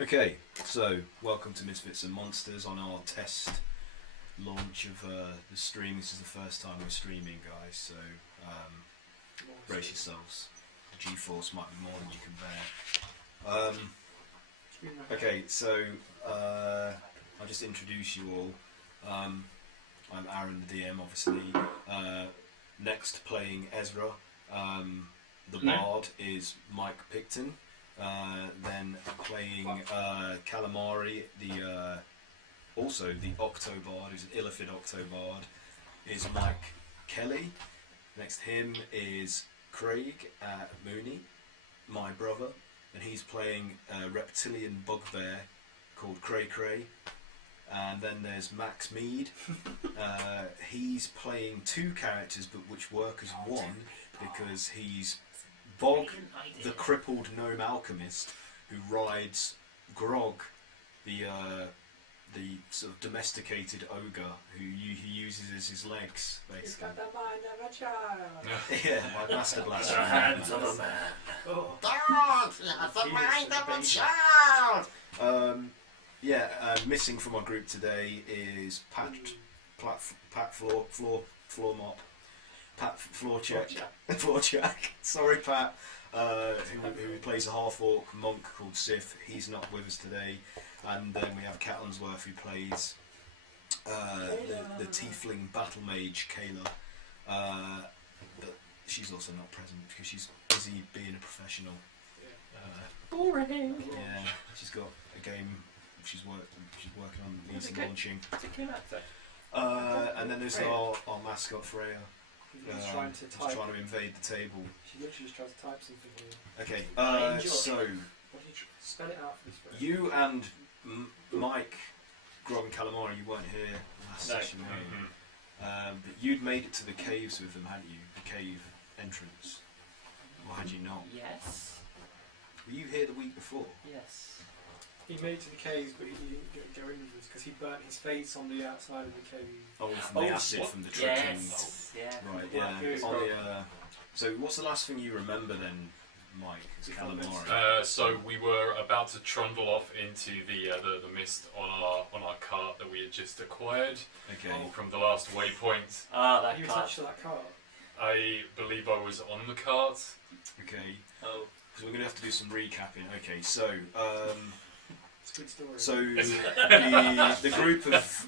Okay, so welcome to Misfits and Monsters on our test launch of the stream. This is the first time we're streaming, guys, so brace yourselves. The G-force might be more than you can bear. Okay, so I'll just introduce you all. I'm Aaron, the DM, obviously. Next, playing Ezra. The Bard is Mike Picton. Then playing Calamari, also the Octobard, who's an Illithid Octobard, is Mike Kelly. Next to him is Craig Mooney, my brother, and he's playing a reptilian bugbear called Cray Cray. And then there's Max Mead. He's playing two characters, but which work as one because he's Bog, the crippled gnome alchemist, who rides Grog, the sort of domesticated ogre, who he uses as his legs, basically. He's got the mind of a child. Yeah, my master blaster. The hands of a man. Oh. Dog, he has the mind of a child. Missing from our group today is Pat Floor Mop. Pat Floorcheck. Sorry, Pat. Who plays a half-orc monk called Sif. He's not with us today. And then we have Kat Unsworth, who plays the tiefling battle mage Kayla. But she's also not present because she's busy being a professional. Boring. Yeah, she's got a game she's working on launching. And then there's our mascot Freya. She's trying to invade the table. She literally just tried to type something for you. Okay, so spell it out for this first. You and Mike, Grog and Calamari, you weren't here last session, but you'd made it to the caves with them, hadn't you? The cave entrance. Or had you not? Yes. Were you here the week before? Yes. He made it to the caves, but he didn't go in because he burnt his face on the outside of the cave. Oh, from the acid from the tricking. Yes. Yeah. Right, yeah. So what's the last thing you remember then, Mike, as Calamari? So we were about to trundle off into the mist on our cart that we had just acquired from the last waypoint. That you cart. attached to that cart? I believe I was on the cart. Okay. Oh. So we're going to have to do some recapping. Okay, so It's a good story. So the group of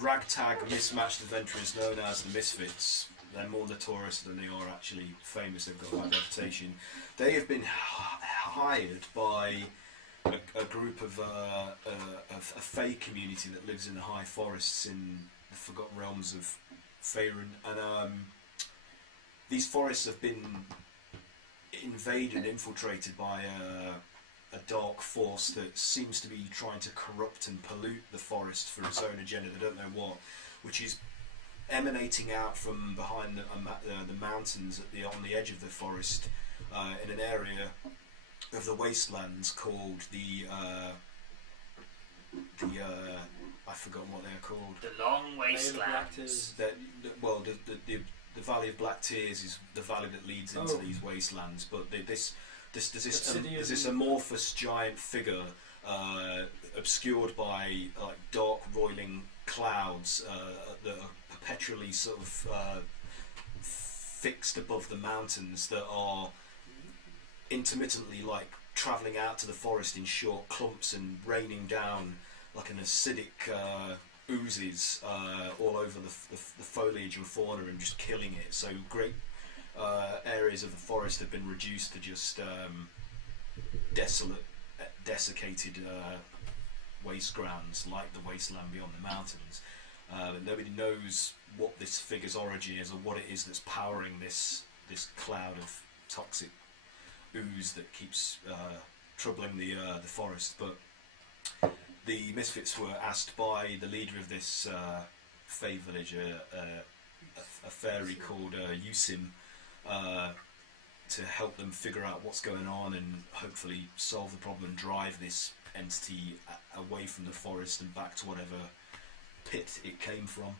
ragtag mismatched adventurers known as the Misfits, they're more notorious than they are actually famous. They've got a bad reputation. They have been hired by a group of a fae community that lives in the high forests in the Forgotten Realms of Faerun, and these forests have been invaded, infiltrated by a dark force that seems to be trying to corrupt and pollute the forest for its own agenda. They don't know what, which is emanating out from behind the mountains on the edge of the forest, in an area of the wastelands called the I've forgotten what they're called. The Long Wastelands. The Valley of Black Tears is the valley that leads into these wastelands, but there's this amorphous giant figure obscured by dark roiling clouds that are perpetually sort of fixed above the mountains, that are intermittently travelling out to the forest in short clumps and raining down like an acidic oozes all over the foliage and fauna and just killing it. So great areas of the forest have been reduced to just desolate, desiccated waste grounds like the wasteland beyond the mountains. But nobody knows what this figure's origin is or what it is that's powering this cloud of toxic ooze that keeps troubling the forest. But the Misfits were asked by the leader of this fae village, a fairy called Yusim, to help them figure out what's going on and hopefully solve the problem and drive this entity away from the forest and back to whatever pit it came from.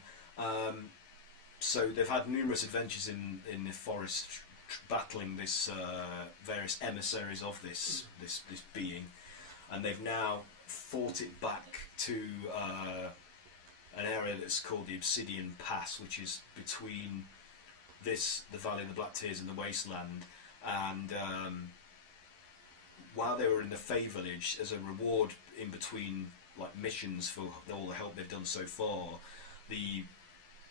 So they've had numerous adventures in the forest, battling this various emissaries of this being. and they've now fought it back to an area that's called the Obsidian Pass, which is between the Valley of the Black Tears and the Wasteland. And while they were in the Fey Village, as a reward in between like missions for all the help they've done so far, the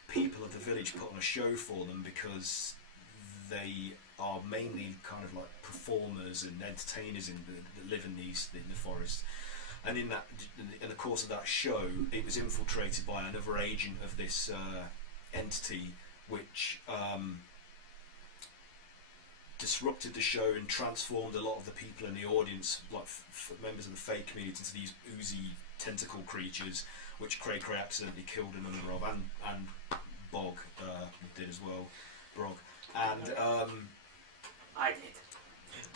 people of the village put on a show for them, because they are mainly kind of like performers and entertainers that live in the forest. And in the course of that show, it was infiltrated by another agent of this entity, which disrupted the show and transformed a lot of the people in the audience, like members of the Fey community, into these oozy tentacle creatures, which Cray accidentally killed a number of, and Bog did as well, Brog. And I did.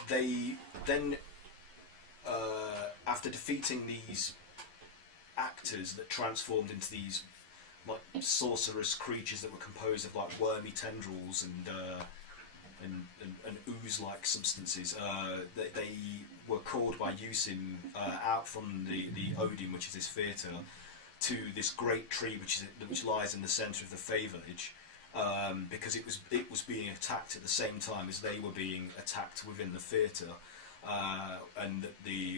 They then, after defeating these actors that transformed into these like sorcerous creatures that were composed of like wormy tendrils and ooze-like substances, they were called by Yusim out from the Odium, which is this theatre, to this great tree which lies in the centre of the Fey Village, because it was being attacked at the same time as they were being attacked within the theatre, and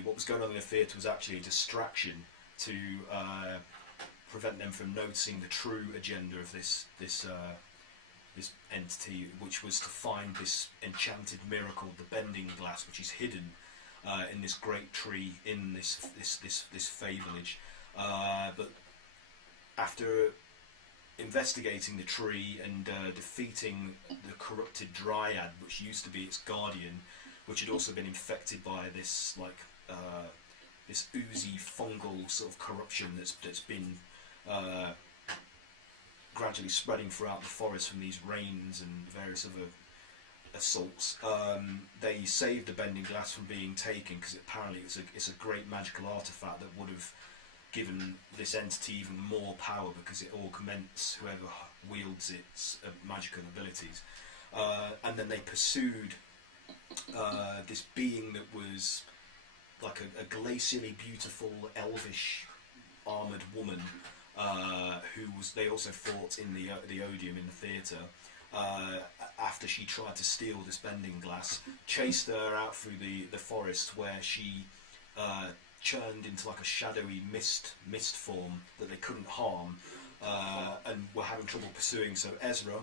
what was going on in the theatre was actually a distraction to prevent them from noticing the true agenda of this entity, which was to find this enchanted miracle, the bending glass, which is hidden in this great tree in this Fey Village. But after investigating the tree and defeating the corrupted dryad, which used to be its guardian, which had also been infected by this this oozy fungal sort of corruption that's been gradually spreading throughout the forest from these rains and various other assaults. They saved the bending glass from being taken, because apparently it's a great magical artifact that would have given this entity even more power, because it augments whoever wields its magical abilities. And then they pursued this being that was like a glacially beautiful, elvish, armoured woman, they also fought in the Odium in the theatre, after she tried to steal this bending glass, chased her out through the forest, where she churned into like a shadowy mist form that they couldn't harm, and were having trouble pursuing. So Ezra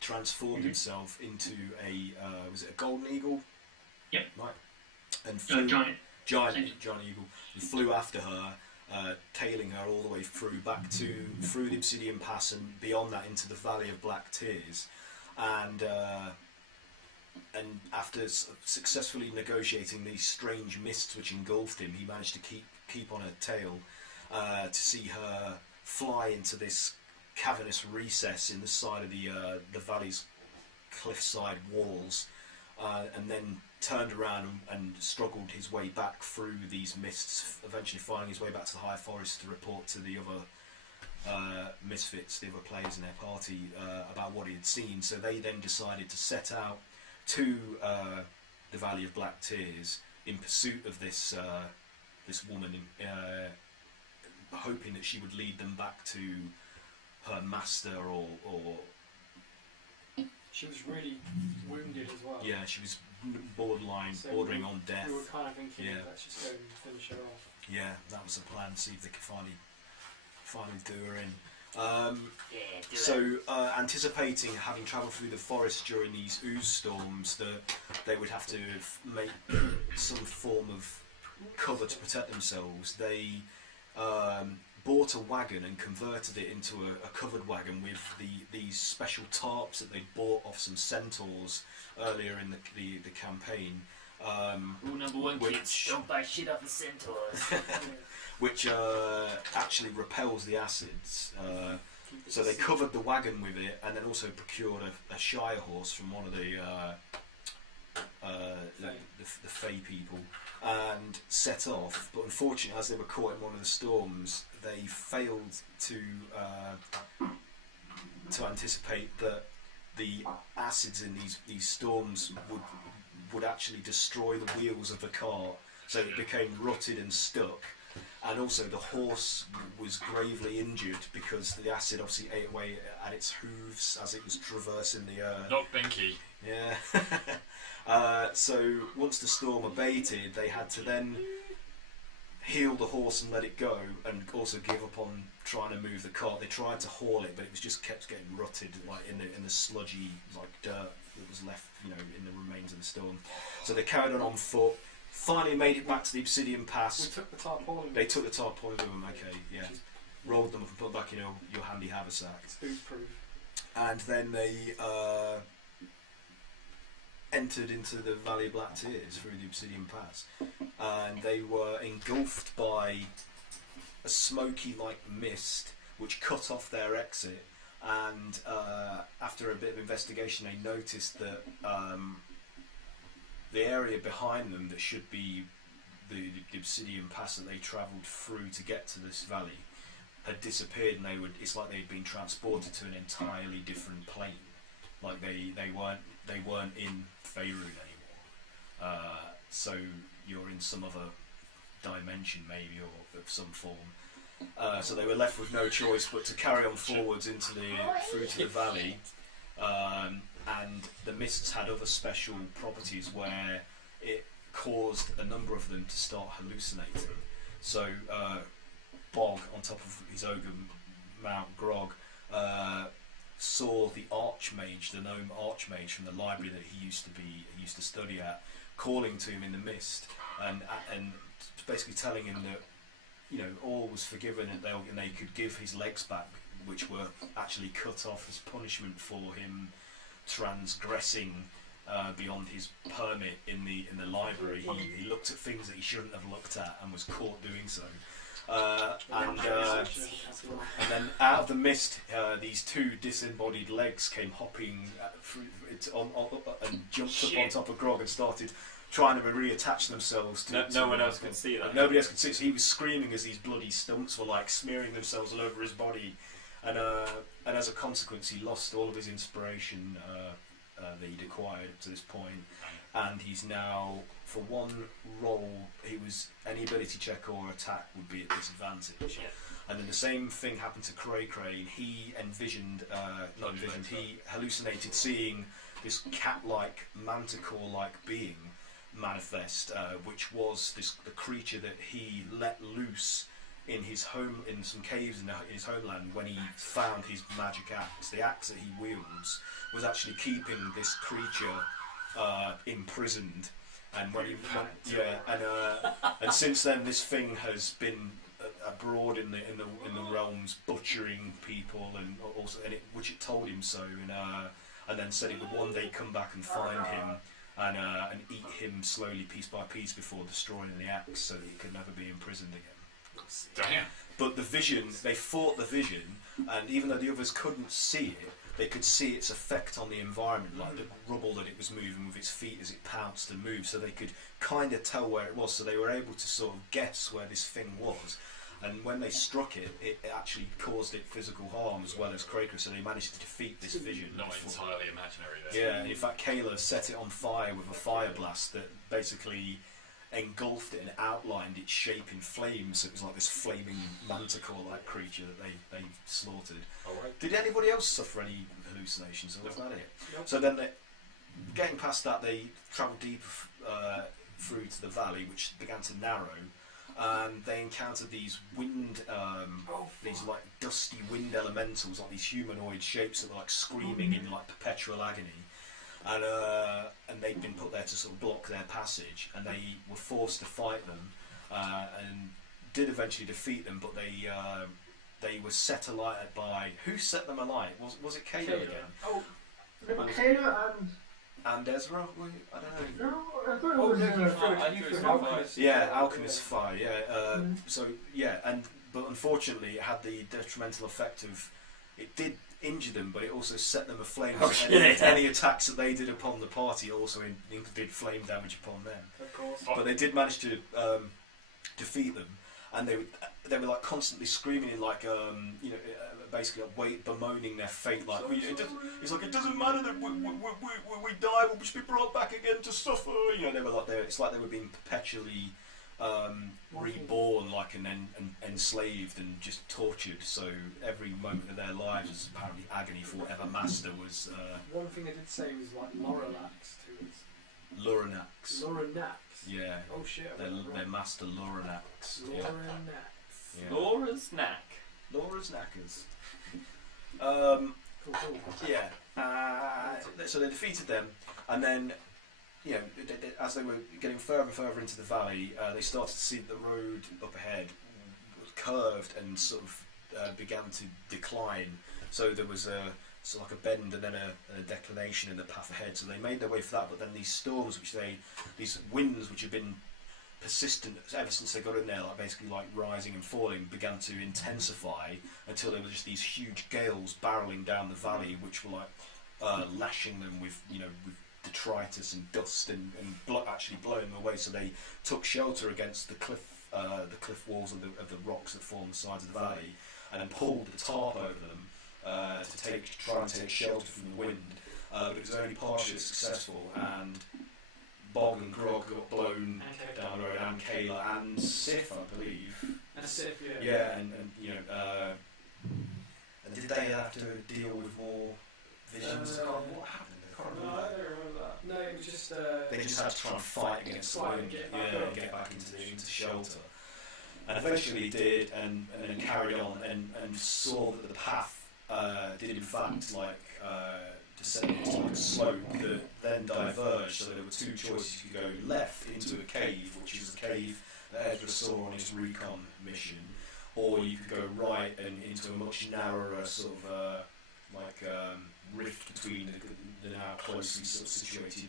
transformed himself into was it a golden eagle? Yep. Right. And flew, giant eagle, and flew after her, tailing her all the way through the Obsidian Pass and beyond that into the Valley of Black Tears, and after successfully negotiating these strange mists which engulfed him, he managed to keep on her tail, to see her fly into this cavernous recess in the side of the valley's cliffside walls, and then turned around and struggled his way back through these mists, eventually finding his way back to the High Forest to report to the other misfits, the other players in their party, about what he had seen. So they then decided to set out to the Valley of Black Tears in pursuit of this woman, hoping that she would lead them back to her master, or she was really wounded as well. Yeah, she was bordering on death. We were kind of thinking, let's just go and finish her off. Yeah, that was the plan. See if they could finally do her in. Anticipating having travelled through the forest during these ooze storms, that they would have to make some form of cover to protect themselves, they bought a wagon and converted it into a covered wagon with these special tarps that they bought off some centaurs earlier in the campaign. Rule number one, kids, don't buy shit off the centaurs. Which actually repels the acids. So they covered the wagon with it, and then also procured a shire horse from one of the Fey people, and set off. But unfortunately, as they were caught in one of the storms, they failed to anticipate that the acids in these storms would actually destroy the wheels of the cart. so it became rutted and stuck. And also the horse was gravely injured because the acid obviously ate away at its hooves as it was traversing the earth. Not Binky. Yeah. So once the storm abated, they had to then heal the horse and let it go, and also give up on trying to move the cart. They tried to haul it, but it was just kept getting rutted, like in the sludgy like dirt that was left, you know, in the remains of the storm. So they carried on foot. Finally made it back to the Obsidian Pass. We took the tarpaulin. They took the tarpaulin with them. Okay, yeah. Rolled them up and put them back in your handy haversack. It's food-proof. And then they entered into the Valley of Black Tears through the Obsidian Pass, and they were engulfed by a smoky-like mist which cut off their exit. And after a bit of investigation, they noticed that the area behind them that should be the Obsidian Pass that they travelled through to get to this valley had disappeared, and it's like they'd been transported to an entirely different plane. Like they weren't in Faerun anymore. So you're in some other dimension, maybe, or of some form. So they were left with no choice but to carry on forwards through to the valley. And the mists had other special properties where it caused a number of them to start hallucinating. So Bog, on top of his ogre Mount Grog, saw the Archmage, the gnome Archmage from the library that he used to study at, calling to him in the mist, and basically telling him that, you know, all was forgiven, and they could give his legs back, which were actually cut off as punishment for him transgressing beyond his permit in the library. He looked at things that he shouldn't have looked at and was caught doing so. And then out of the mist, these two disembodied legs came hopping through and jumped up on top of Grog and started trying to reattach themselves to no one else could see that. Nobody else could see it, so he was screaming as these bloody stumps were like smearing themselves all over his body, and as a consequence he lost all of his inspiration that he'd acquired up to this point, and he's now, for one roll, any ability check or attack would be at disadvantage. Yeah. And then the same thing happened to Cray. He he hallucinated seeing this cat-like, manticore-like being manifest, which was the creature that he let loose in some caves in his homeland when he found his magic axe. The axe that he wields was actually keeping this creature imprisoned. And when and since then, this thing has been abroad in the realms, butchering people, and also which it told him so, and then said it would one day come back and find him and eat him slowly, piece by piece, before destroying the axe, so that he could never be imprisoned again. Damn. But the vision, they fought the vision, and even though the others couldn't see it, they could see its effect on the environment, like the rubble that it was moving with its feet as it pounced and moved, so they could kind of tell where it was, so they were able to sort of guess where this thing was. And when they struck it, it actually caused it physical harm as well as Kraker, so they managed to defeat this vision. Not entirely imaginary then. Yeah, in fact Kayla set it on fire with a fire blast that basically engulfed it and outlined its shape in flames, so it was like this flaming manticore-like creature that they slaughtered. Alright. Did anybody else suffer any hallucinations, or was that it? Yep. So then, getting past that, they travelled deep through to the valley, which began to narrow, and they encountered these these like dusty wind elementals, like these humanoid shapes that were like screaming in like perpetual agony. And they'd been put there to sort of block their passage, and they were forced to fight them, and did eventually defeat them. But they were set alight by, who set them alight? Was it Kayla again? Oh, Kayla and Ezra? I don't know. no, I thought it was Alchemist. Yeah, Alchemist Fire. Yeah. So yeah, but unfortunately, it had the detrimental effect of it did injure them, but it also set them aflame. Any attacks that they did upon the party also did flame damage upon them. Of course. But they did manage to defeat them, and they were like constantly screaming, like basically like bemoaning their fate. Like it's like it doesn't matter that we die, we'll just be brought back again to suffer. You know, they were like it's like they were being perpetually reborn like and then enslaved and just tortured. So every moment of their lives was apparently agony for whatever master was. One thing they did say was like Lorelax to us. Loranax. Loranax. Yeah. Oh shit. Their master Loranax. Loranax. Yeah. Laura's knack. Laura's knackers. Cool. Yeah. So they defeated them, and then, you know, as they were getting further and further into the valley, they started to see that the road up ahead was curved and sort of began to decline. So there was like a bend and then a declination in the path ahead. So they made their way for that. But then these storms, these winds, which had been persistent ever since they got in there, like basically like rising and falling, began to intensify until there were just these huge gales barreling down the valley, which were like lashing them with detritus and dust and actually blowing them away. So they took shelter against the cliff walls of the rocks that form the sides of the valley, and then pulled the tarp over them to try and take shelter from the wind. But it was only partially successful, and Bog and Grog got blown down the road, and Kayla and Sif, I believe. And Sif, yeah. Yeah, and you know, and did they have to deal with more visions? What happened? I can't remember. No, I don't remember that. No, it was just. They just had to try and fight against the wind, and get back into shelter. And eventually did, and then carried on, and saw that the path did in fact descend into like a slope that then diverged. So there were two choices: you could go left into a cave, which is a cave that Ezra saw on his recon mission, or you could go right and into a much narrower sort of rift between the now closely sort of situated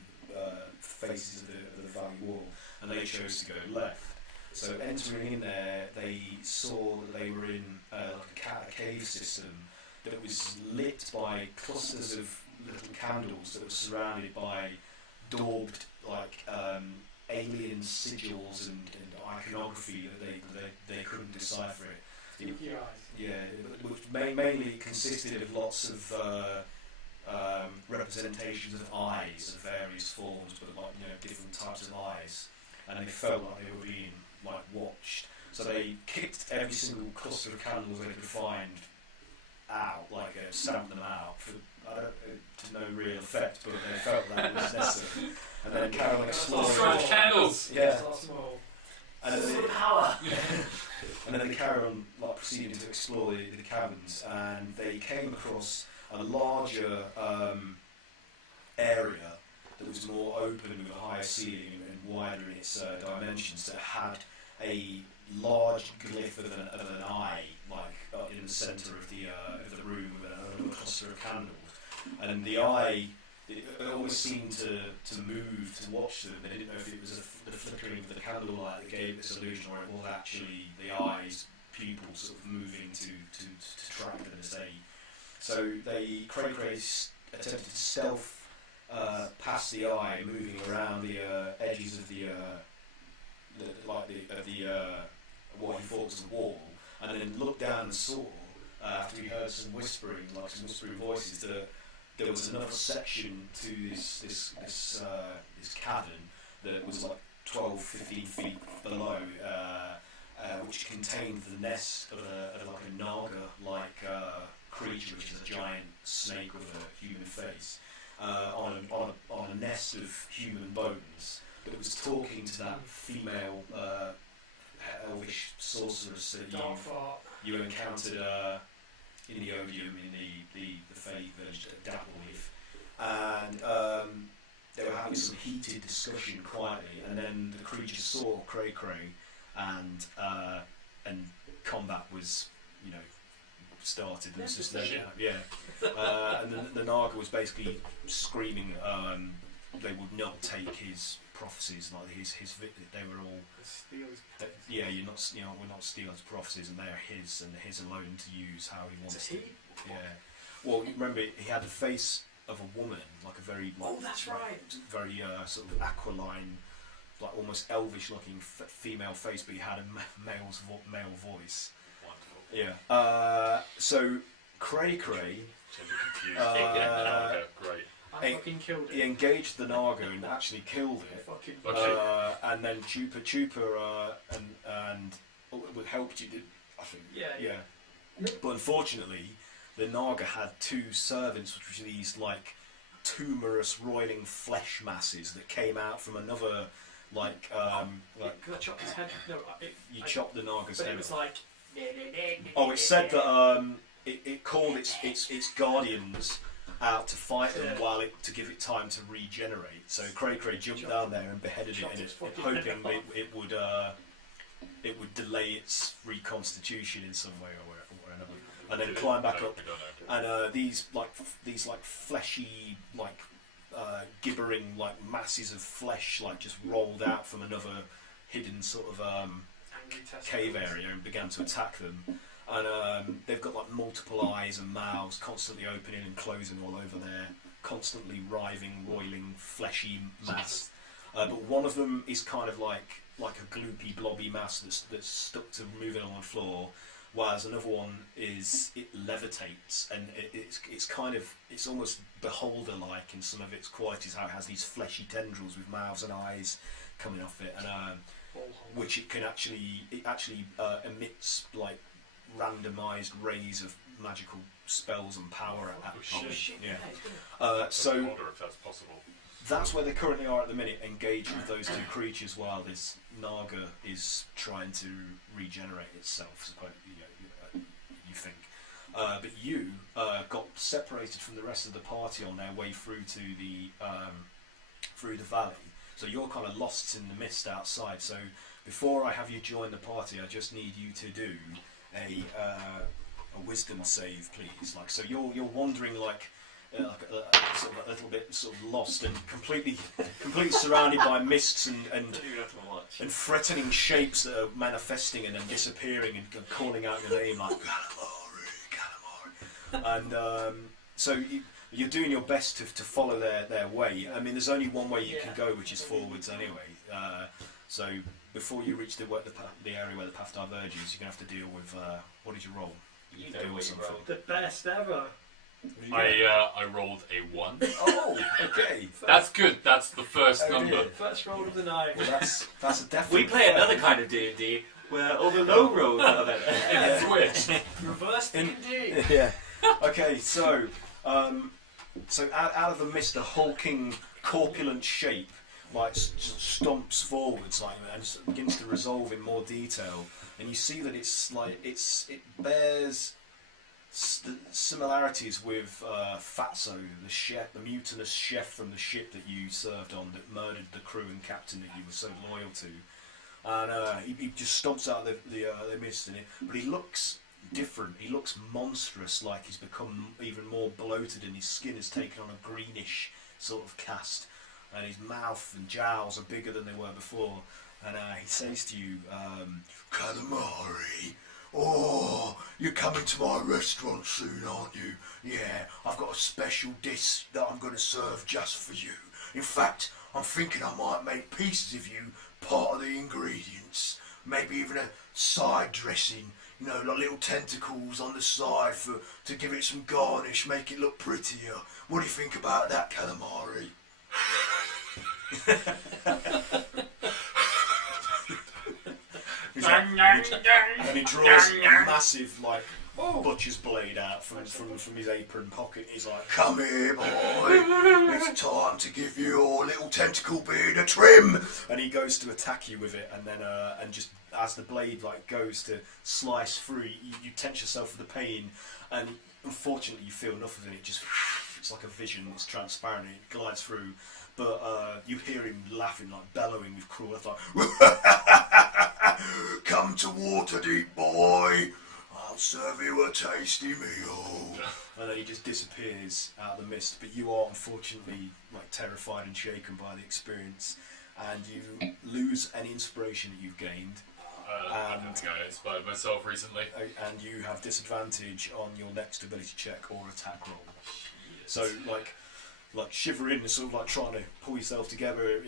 faces of the valley wall, and they chose to go left. So entering in there, they saw that they were in a cave system that was lit by clusters of little candles that were surrounded by daubed alien sigils and iconography that they couldn't decipher it. Yeah, which mainly consisted of lots of representations of eyes of various forms, but different types of eyes, and they felt like they were being watched. So they kicked every single cluster of candles they could find out, stamped them out to no real effect, but they felt that was necessary. And then Carol explored candles. Yeah. And then power. And then they carried on proceeding to explore the caverns, and they came across a larger area that was more open with a higher ceiling and wider in its dimensions, that had a large glyph of an eye, in the centre of the room with a cluster of candles. And the eye, it always seemed to move to watch them. They didn't know if it was the flickering of the candlelight that gave this illusion, or it was actually the eye's pupils sort of moving to track them as they. So Cray attempted to stealth past the eye, moving around the edges of what he thought was the wall, and then looked down and saw, after he heard some whispering voices, that there was another section to this cavern that was 12-15 feet below, which contained the nest of a naga-like creature, which is a giant snake with a human face, on a nest of human bones, that was talking to that female elvish sorceress that you encountered in the odium in the Fey village at Dappleleaf, and they were having some heated discussion quietly, and then the creature saw Cray, and combat was started. And just and the Naga was basically screaming they would not take his prophecies, they were all we're not stealing his prophecies, and they are his, and his alone to use how he wants to. Yeah. Well, you remember he had the face of a woman, like a very that's right. Very sort of aquiline, almost elvish looking female face, but he had a male voice. Wonderful. Yeah. So Cray. Great. I fucking killed it. He engaged the Naga and actually killed it. Fucking and then Chupa and helped you. I think. Yeah. But unfortunately, the Naga had two servants, which were these like tumorous, roiling flesh masses that came out from another like. Because I chopped his head. No, you chopped the Naga's head. But it was like. Oh, it said that it called its guardians out to fight them to give it time to regenerate. So Cray jumped down there and beheaded it, hoping it would delay its reconstitution in some way or another, and then climb back up. And these fleshy gibbering masses of flesh just rolled out from another hidden sort of cave area and began to attack them. And they've got multiple eyes and mouths constantly opening and closing all over their constantly writhing, roiling, fleshy mass. But one of them is kind of like a gloopy, blobby mass that's stuck to moving on the floor, whereas another one it levitates, and it's almost beholder-like in some of its qualities, how it has these fleshy tendrils with mouths and eyes coming off it, and which it actually emits randomized rays of magical spells and power at shit. So I wonder if that's possible. That's where they currently are at the minute, engaged with those two creatures, while this Naga is trying to regenerate itself. You think, but you got separated from the rest of the party on their way through to the valley. So you're kind of lost in the mist outside. So before I have you join the party, I just need you to do a wisdom save, please. So you're wandering sort of a little bit sort of lost and completely surrounded by mists and threatening shapes that are manifesting and then disappearing and calling out your name like Calamari. And so you're doing your best to follow their way. I mean, there's only one way you can go, which is forwards anyway. So before you reach the area where the path diverges, you're going to have to deal with what did you roll? You know what you rolled. The best ever. I rolled a 1. Oh, okay. That's good. That's the first number. Dear. First roll of the night. Well, that's a definite. We play another kind of D&D where all the low rolls are better. Switch. Reverse D&D. Yeah. Okay, so out of the mist, a hulking, corpulent shape stomps forwards and begins to resolve in more detail, and you see that it bears similarities with Fatso, the mutinous chef from the ship that you served on that murdered the crew and captain that you were so loyal to. And he just stomps out the mist in it, but he looks different. He looks monstrous, like he's become even more bloated, and his skin has taken on a greenish sort of cast, and his mouth and jowls are bigger than they were before. And he says to you, Calamari, oh, you're coming to my restaurant soon, aren't you? Yeah, I've got a special dish that I'm going to serve just for you. In fact, I'm thinking I might make pieces of you part of the ingredients. Maybe even a side dressing, like little tentacles on the side to give it some garnish, make it look prettier. What do you think about that, Calamari? And he draws a massive butcher's blade out from his apron pocket. He's like, "Come here, boy. It's time to give your little tentacle beard a trim." And he goes to attack you with it, and then and just as the blade goes to slice through, you tense yourself for the pain, and unfortunately you feel nothing of it. It's like a vision. It's transparent. It glides through, but you hear him laughing, bellowing with cruelty, "Come to Waterdeep, boy. I'll serve you a tasty meal." And then he just disappears out of the mist. But you are unfortunately terrified and shaken by the experience, and you lose any inspiration that you've gained. I don't think I inspired myself recently. And you have disadvantage on your next ability check or attack roll. So shivering and sort of trying to pull yourself together,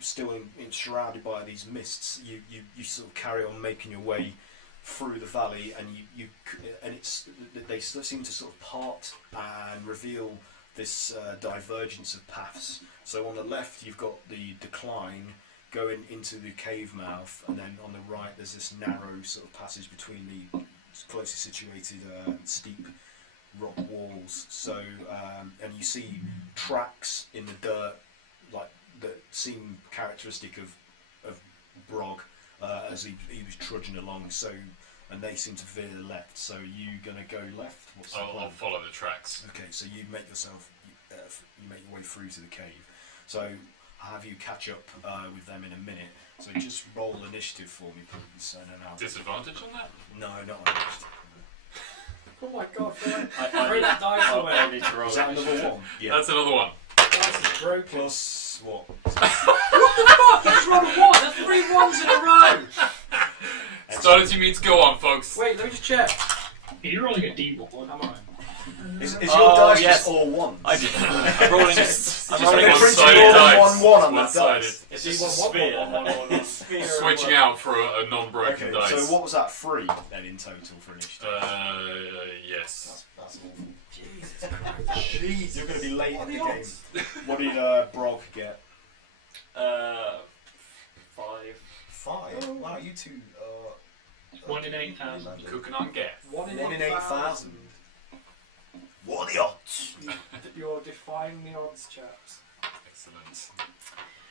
still surrounded by these mists, you sort of carry on making your way through the valley, and they seem to sort of part and reveal divergence of paths. So on the left you've got the decline going into the cave mouth, and then on the right there's this narrow sort of passage between the closely situated steep rock walls. So and you see tracks in the dirt like that seem characteristic of Brog as he was trudging along. So and they seem to veer left. So you gonna go left? I'll follow the tracks. Okay, so you make yourself you make your way through to the cave. So I'll have you catch up with them in a minute. So just roll initiative for me, please. I don't know. Disadvantage on that? No, not on initiative. Oh my god, throw I that dice away. need to roll Is that another one? Yeah. That's another one. Dice is broken. Plus what? What the fuck? That's rolled a 1. That's 3 ones in a row. Strategy means go on, folks. Wait, let me just check. You're rolling a D1. Am I? Is your dice just all ones? I'm rolling They a printed one-sided more than dice. 1 on that dice. It's D1, just a what, sphere. what? Switching out for a non-broken Okay, dice. so what was that? 3 then in total for initiative? Yes. That's awful. Jesus Christ. Jeez, you're going to be late What in are the the game. odds? What did Brog get? 5. 5. Wow, you two. 1 in 8,000. Cooking on gas. 1 in 1 in 8,000. 8,000. What are the odds? You're defying the odds, chaps. Excellent.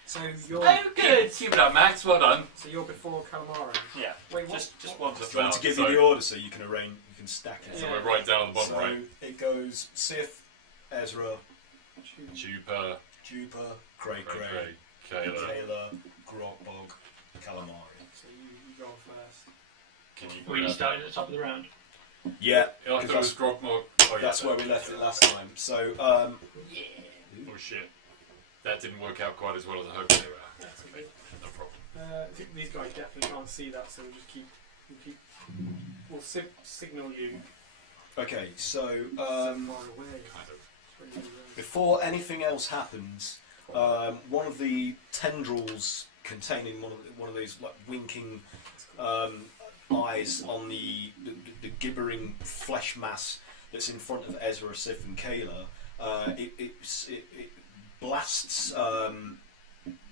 So you're Oh, good. Keep it up, Max. Well done. so you're before Calamari. Yeah. Wait, what? Just one. Do you want to give you the order so you can arrange, you can stack it? So Yeah. we're right down at the bottom, So right? it goes Sif, Ezra, Jupa, Jupa, Cray, Cray, Kayla. Kayla, Grotbog, Calamari. So you go first. Can you? Were you starting at the top of the round? Yeah, I thought it was Grogmore. Oh, yeah, that's where we left it last time. So, Oh shit. That didn't work out quite as well as I hoped it would. That's okay. No problem. I think these guys definitely can't see that, so we'll just we'll signal you okay, so far away. Kind of. It's really, before anything else happens, one of the tendrils containing one of those like winking eyes on the gibbering flesh mass that's in front of Ezra, Sif, and Kayla. It blasts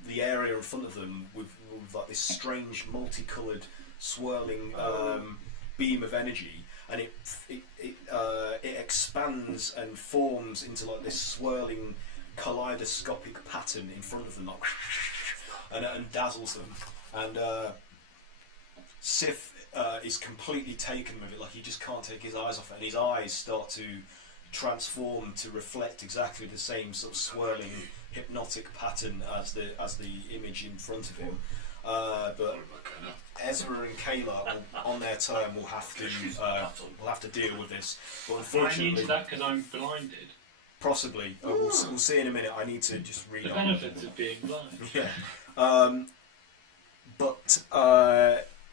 the area in front of them with like this strange, multicolored, swirling beam of energy, and it expands and forms into like this swirling, kaleidoscopic pattern in front of them, like, and dazzles them. And Sif is completely taken with it, like he just can't take his eyes off it, and his eyes start to transform to reflect exactly the same sort of swirling, hypnotic pattern as the image in front of him. But Ezra and Kayla, on their turn, will have to deal with this. But Am I unfortunately, immune to that because I'm blinded? possibly we'll see in a minute. I need to just read The on. benefits of being blind. Yeah. But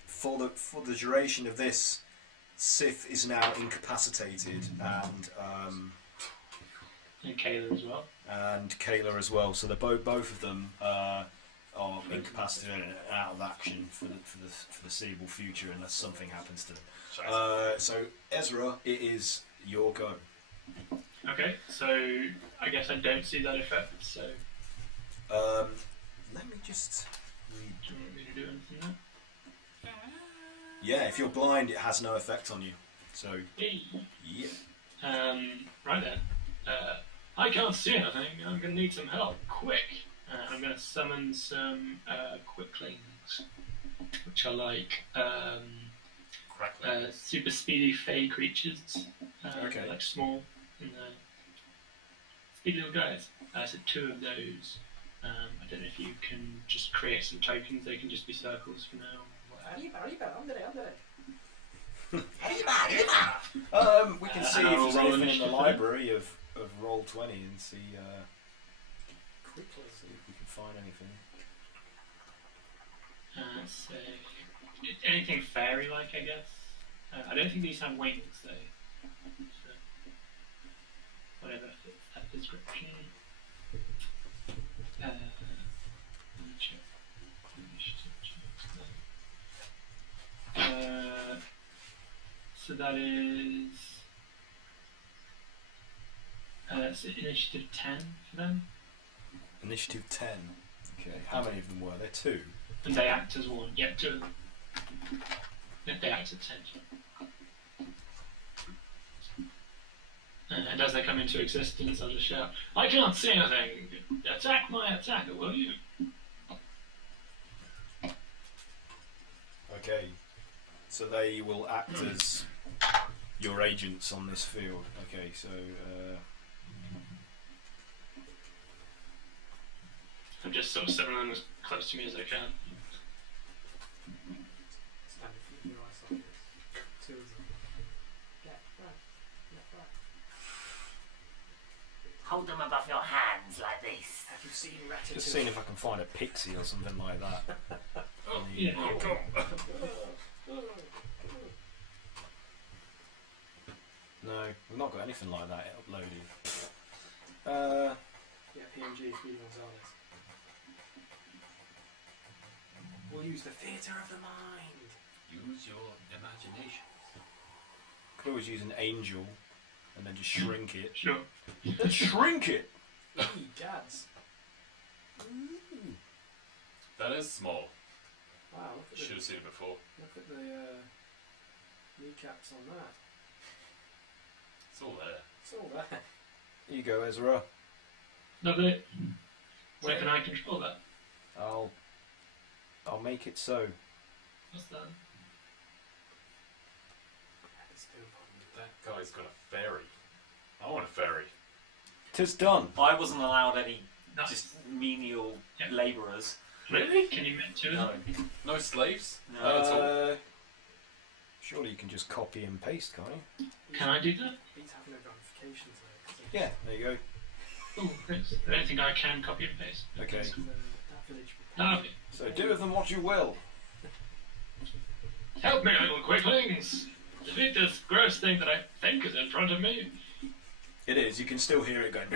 for the duration of this, Sif is now incapacitated, And Kayla as well. and Kayla as well. So they're both of them are incapacitated and out of action for the foreseeable future unless something happens to them. So Ezra, it is your go. Okay, so I guess I don't see that effect, so Let me just read. do you want me to do anything there? Yeah, if you're blind, it has no effect on you. So Yay. yeah. Right then. I can't see anything. I'm going to need some help. Quick. I'm going to summon some quicklings, which are like Crackling. super speedy fey creatures. Okay. Like small and speedy little guys. So 2 of those. I don't know if you can just create some tokens. They can just be circles for now. We can see And if I'll there's roll anything in the initiative. library of Roll20 and see quickly. if we can find anything. So anything fairy-like, I guess. I don't think these have wings, though. So, whatever fits that description. Let me check. So that is It's initiative 10 for them. Initiative 10. Okay, how many of them were there? 2? And they act as one. Yeah, 2 of them. They act at 10. And as they come into existence, I'll just shout, I can't see anything! Attack my attacker, will you? Okay, so they will act as your agents on this field. Okay, so I'm just sort of summoning them as close to me as I can. Standing from your eyes like this. 2 of them. Left, right, left, right. Hold them above your hands like this. Have you seen Ratatouille? just seeing if I can find a pixie or something like that. Yeah. No, we've not got anything like that uploaded. Yeah, PMG 3 Gonzalez. We'll use the theatre of the mind. Use your imagination. Could always use an angel and then just shrink it. Sure. Let's shrink it! Hey, dads. That is small. Wow, look at Should have seen it before. the kneecaps on that. It's all there. It's all there. Here you go, Ezra. Lovely. So can I control that? I'll make it so. What's that? That guy's got a fairy. I want a fairy. 'Tis done. I wasn't allowed any Nice. just menial Yeah. labourers. Really? Can you make 2 of No. them? No slaves? No. At all? Surely you can just copy and paste, can't you? Can I do that? He's having a ramifications there. Yeah, there you go. Oh, thanks. I don't think I can copy and paste. Okay. That village. Okay. So do with them what you will. Help me, little quicklings! Defeat this gross thing that I think is in front of me. It is, you can still hear it going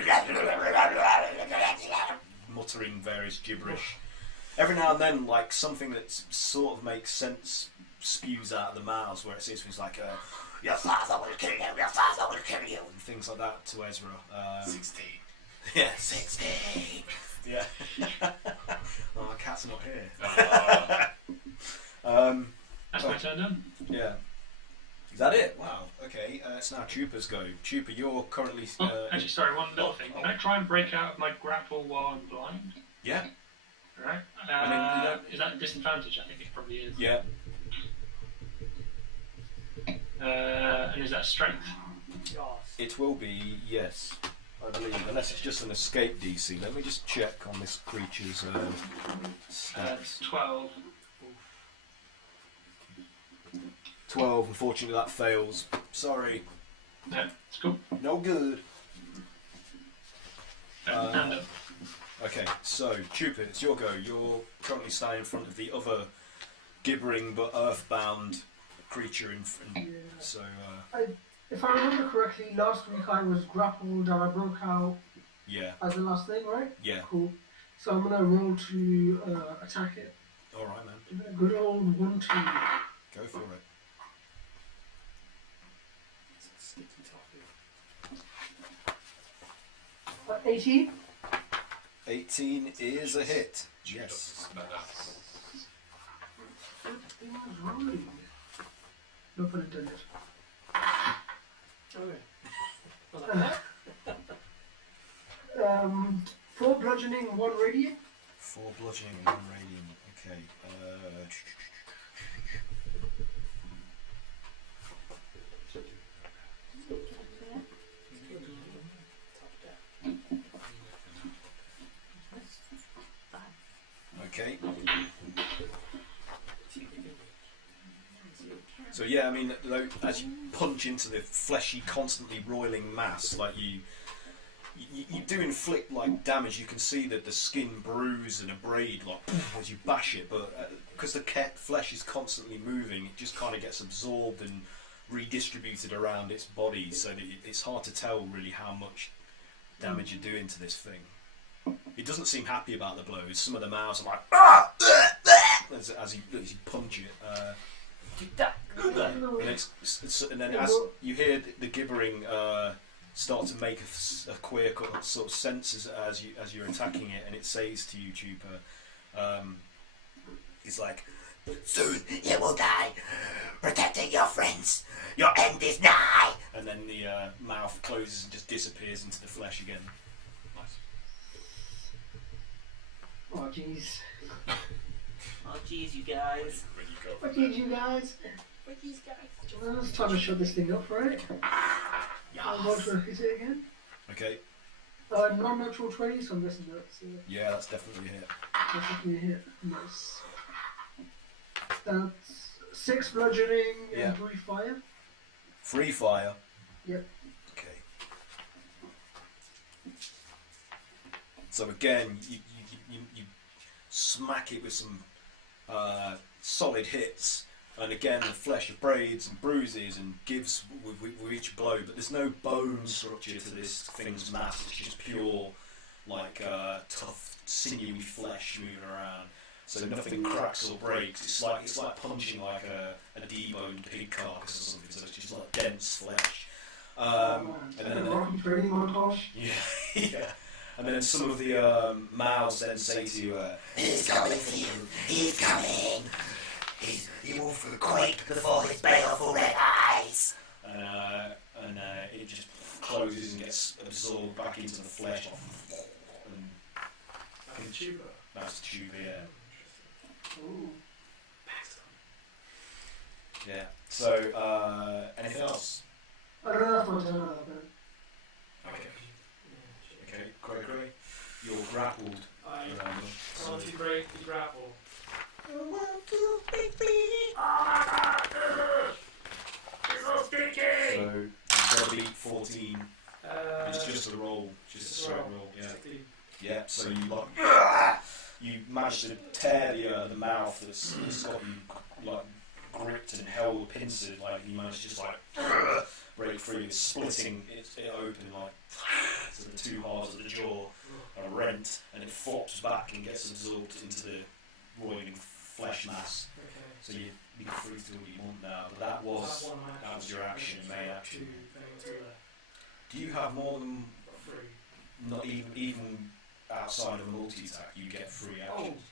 muttering various gibberish. Every now and then, like, something that sort of makes sense spews out of the mouths, where it seems things like, your father will kill you, your father will kill you, and things like that to Ezra. 16. Yeah, 16. Yeah. Oh, my cat's not here. That's my turn done. Yeah. Is that it? Wow. Okay. It's now Chupa's go. Chupa, you're currently. Actually, sorry, one little thing. Can I try and break out of my grapple while I'm blind? Yeah. Right. I mean, you know- Is that a disadvantage? I think it probably is. Yeah. And is that strength? Yes. It will be, yes. I believe, unless it's just an escape DC. Let me just check on this creature's stats. 12. 12. Unfortunately, that fails. Sorry. No, it's cool. No good. And Okay, so Chupa, it's your go. You're currently standing in front of the other gibbering but earthbound creature in front. Yeah. So, If I remember correctly, last week I was grappled and I broke out yeah, as the last thing, right? yeah. Cool. So I'm gonna roll to attack it. Alright, man. Good old 1-2. Go for it. It's a sticky toffee. 18. 18 is a hit. Yes. Rolling. No pun intended. Okay. 4 bludgeoning, 1 radiant. 4 bludgeoning, 1 radiant. Okay. Okay. So yeah, I mean, as you punch into the fleshy, constantly roiling mass, like you do inflict like damage. You can see that the skin bruise and abrade like as you bash it, but because the flesh is constantly moving, it just kind of gets absorbed and redistributed around its body, so that it's hard to tell really how much damage you're doing to this thing. It doesn't seem happy about the blows. Some of the mouths are like as you punch it. And then as you hear the gibbering start to make a quirk or sort of sense as you're attacking it, and it says to you, Chupa, it's like, soon you will die, protecting your friends. Your end is nigh. And then the mouth closes and just disappears into the flesh again. Nice. Oh jeez. Oh jeez, you guys. Oh jeez, you guys. What these guys? Well, it's time to shut this thing up, right? I'm going to hit it again. Okay. Non-natural 20, so I'm guessing that's... Yeah, that's definitely a hit. That's definitely a hit. Nice. That's 6 bludgeoning and 3 fire. Free fire? Yep. Okay. So again, you smack it with some solid hits, and again the flesh abrades and bruises and gives with each blow, but there's no bone structure to this thing's mass. It's just pure, like tough, sinewy flesh moving around. So nothing cracks or breaks. It's like punching like a deboned pig carcass or something. So it's just like dense flesh. And then training montage. yeah. And then some of the mouths then say to you, "He's coming for you. He's coming. He will quake before his baleful red eyes." And it just closes and gets absorbed back into the flesh. And Like a tuba. that's the tuba, yeah. Ooh. Yeah. So, anything else? I don't know if I was done that, but... Okay, Gregory, you're grappled. I want to break the grapple. So you've got to beat 14. It's just a roll, just a straight roll. Yeah. 16. Yeah. So you manage to tear the mouth that's got you like gripped and held pincered. Like you manage to just like break free. It's splitting it open like so the two halves of the jaw are rent, and it flops back and gets absorbed into the roiling flesh mass. Okay. So you can free to do what you want now. But that was your action, main action. Do you have more than not even outside of a multi-attack? You get free actions.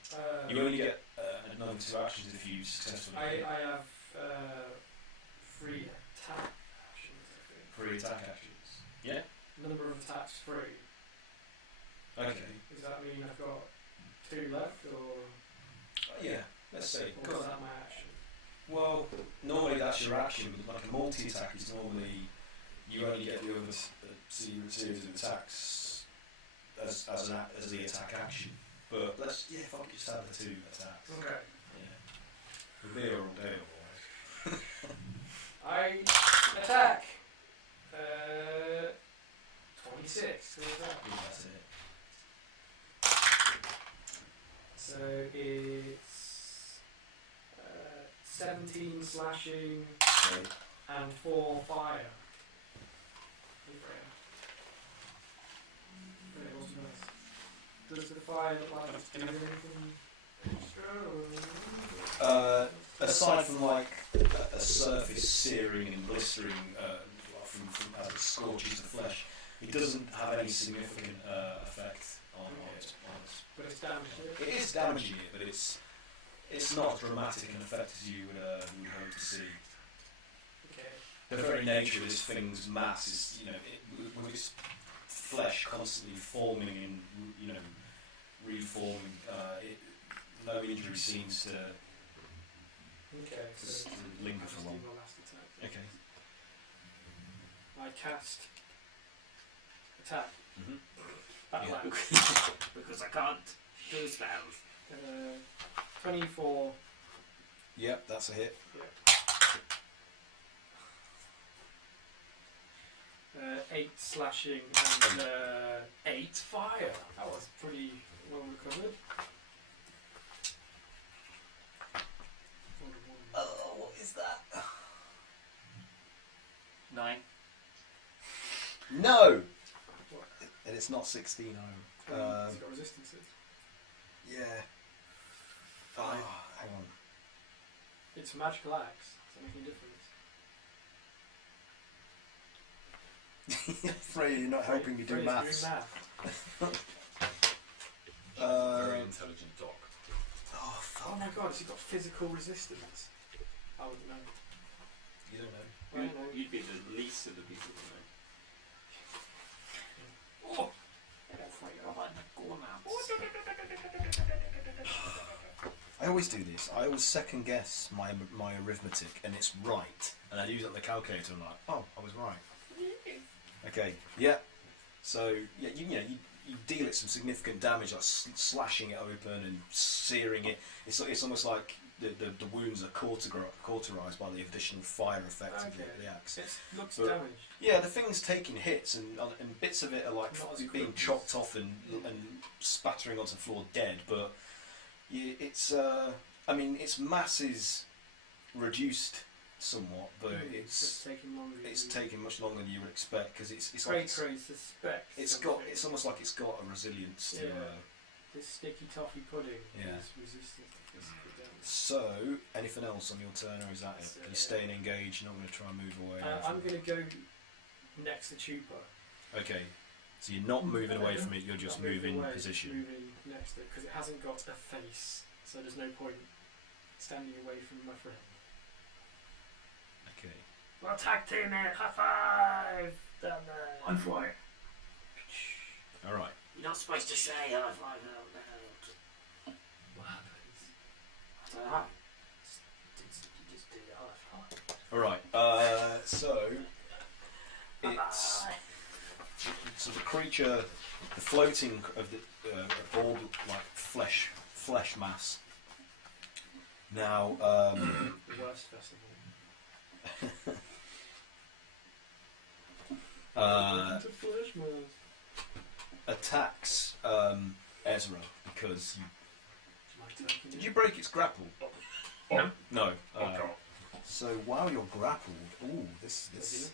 You only get another 2 actions if you successfully. I have free attack actions. I think. Free attack actions. Yeah. Number of attacks free. Okay. Does that mean I've got 2 left, or? Yeah. Let's say. Or is that my action? Well, normally that's your action, but like a multi-attack is normally you only get the other series of attacks as the attack action. But let's fuck it, just have the 2 attacks. Okay. Yeah. We'll be here all day otherwise. I attack. 26. Yeah, that's it. So it's 17 slashing Okay. and 4 fire. Does the fire look like it's doing anything extra? Or? Aside from like a surface searing and blistering from as it scorches the flesh, it doesn't have any significant effect on it. But it's damaging it? It is damaging it, but it's not as dramatic an effect as you would hope to see. Okay. The very nature of this thing's mass is, with its flesh constantly forming and, reforming, no injury seems to linger for long. Okay. I cast attack. Backload. Because I can't do spells. 24. Yep, that's a hit. Yep. 8 slashing and 8 fire. That was pretty well recovered. Oh, what is that? 9. No! What? And it's not 16, It's got resistances. Yeah. Oh, hang on. It's a magical axe. Does that make any difference? Freya, you're not helping me do Freya's maths. doing math. Very intelligent dog. Oh, fuck. Oh my god, has he got physical resistance? I wouldn't know. You don't know. Well, no. You'd be the least of the people to know. Oh! I always do this. I always second guess my arithmetic, and it's right. And I use it on the calculator, and I'm like, oh, I was right. Okay, yeah. So, yeah, you deal it some significant damage, like slashing it open and searing it. It's almost like the wounds are cauterized by the additional fire effect of the axe. It looks But- damaged. Yeah, the thing's taking hits, and bits of it are like Not as being quick. chopped off and spattering onto the floor dead. But it's, I mean, its mass is reduced somewhat, but It's taking longer. it's taking much longer than you would expect because it's Cray like Cray suspects. it's almost like it's got a resilience to. Yeah. This sticky toffee pudding Yeah. is resistant to physical damage. So, anything else on your turn, or is that it? Are you staying engaged? You're not going to try and move away? I'm going to go next to Chupa. Okay, so you're not moving away from it. You're just I'm moving moving away, position. Moving next to it because it hasn't got a face, so there's no point standing away from my friend. Okay. Well, tag team it, high five down there. I'm for it. All right. You're not supposed to say high five out loud. What happens? I don't know. You just do the high five. All right. So it's so the creature, the floating of the ball like flesh mass. Now, The worst festival. uh, To flesh man. attacks Ezra because My turkey. did you break its grapple? Oh. No. Oh god. So while you're grappled, ooh, this.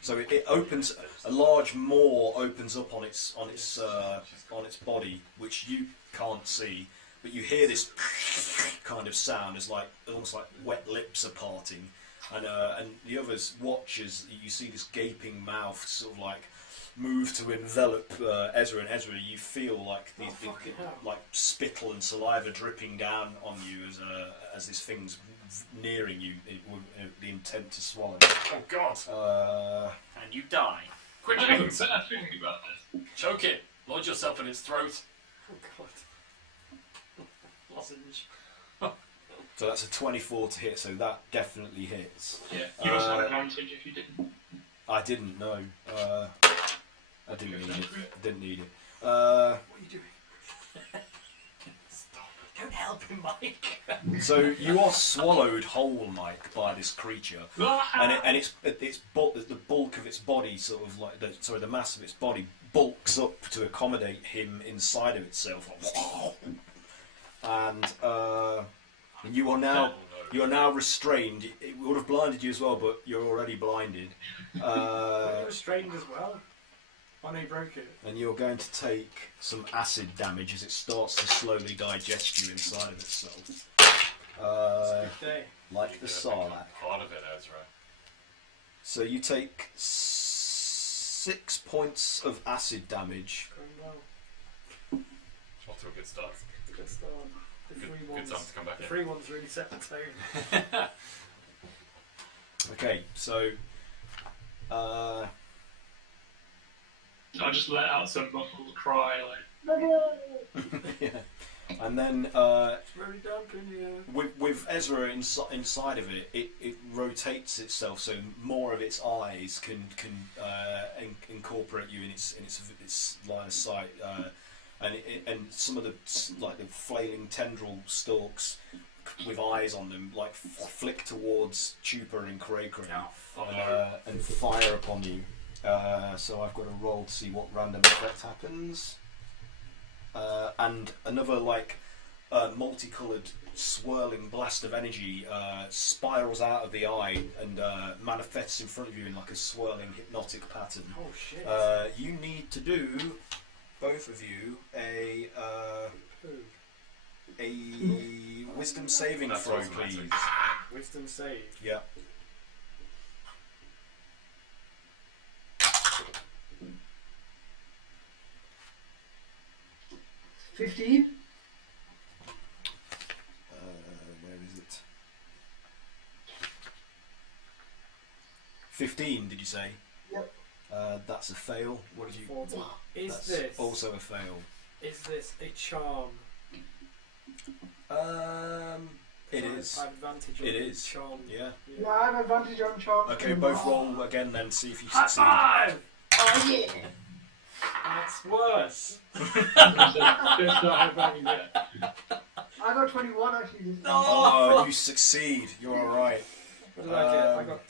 So it opens a large maw opens up on its body, which you can't see, but you hear this kind of sound, as like almost like wet lips are parting, and the others watch as you see this gaping mouth sort of like move to envelop Ezra, and Ezra, you feel like these fucking hell. like spittle and saliva dripping down on you as this thing's nearing you with the intent to swallow. Oh god. And you die. Quick, I haven't James. said a thing about this. Choke it. Lodge yourself in its throat. Oh god. Lozenge. So that's a 24 to hit, so that definitely hits. Yeah, you must have advantage if you didn't. I didn't know. I didn't need it. Didn't need it. What are you doing? Don't help him, Mike. So you are swallowed whole, Mike, by this creature, and the bulk of its body, sort of like the mass of its body bulks up to accommodate him inside of itself, and you are now restrained. It would have blinded you as well, but you're already blinded. Are you restrained as well? I know you broke it. And you're going to take some acid damage as it starts to slowly digest you inside of itself. Good day. Like the Sarlacc. Part of it, Ezra. So you take 6 points of acid damage. Going well. Off to a good start. Good start. The Good, free good ones. time to come back The in. free ones really set the tone. Okay, so I just let out some muffled cry, like. yeah. And then It's very damp in here. with Ezra inside of it, it rotates itself so more of its eyes can incorporate you in its line of sight, and some of the like the flailing tendril stalks with eyes on them like flick towards Chupa and Cray Cray and fire upon you. So I've got to roll to see what random effect happens. And another like multicoloured swirling blast of energy spirals out of the eye and manifests in front of you in like a swirling hypnotic pattern. Oh shit. You need to do, both of you, a wisdom saving That's throw, automatic. please. Wisdom save. Yeah. 15. Where is it? 15, did you say? Yep. That's a fail. What did you? 14. Is That's this also a fail. Is this a charm? It I is. have advantage. It on is. Charm. Yeah. Yeah, I have advantage on charm. Okay, both roll again then. See if you High succeed. five! Oh yeah. That's worse. Just not have any yet. I got 21 actually. This time. Oh, you succeed. You're all right. What did I get? I got.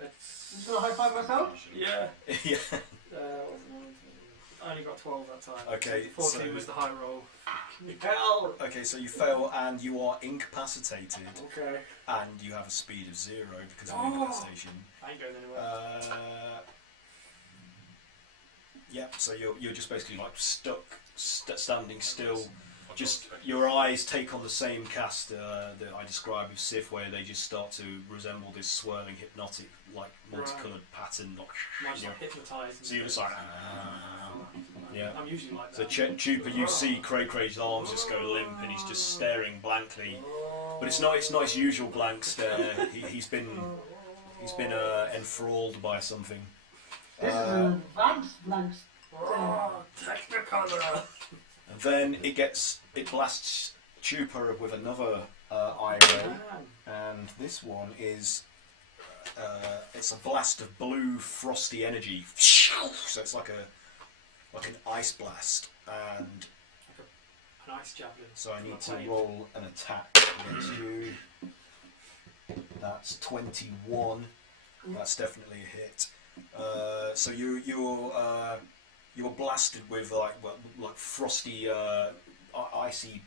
I'm just gonna high five myself. Yeah. Yeah. I only got 12 that time. Okay, 14 so- was the high roll. Hell. Okay, so you fail and you are incapacitated, Okay. and you have a speed of 0 because of Oh. incapacitation. I ain't going anywhere. Yep. So you're just basically like stuck, standing still. Just your eyes take on the same cast that I described with Sif, where they just start to resemble this swirling, hypnotic, like multicoloured pattern. Mine's like hypnotised. So you're just like, yeah. I'm usually like So that. Chupa, you see Cray Cray's arms just go limp, and he's just staring blankly. But it's not his usual blank stare. He's been enthralled by something. This is an advanced blank. Technicolor. And then it blasts Chupa with another eye roll, and this one is it's a blast of blue frosty energy. So it's like an ice blast, and An ice javelin. so I need to roll an attack against you. That's 21. That's definitely a hit. So you're blasted with like frosty, icy,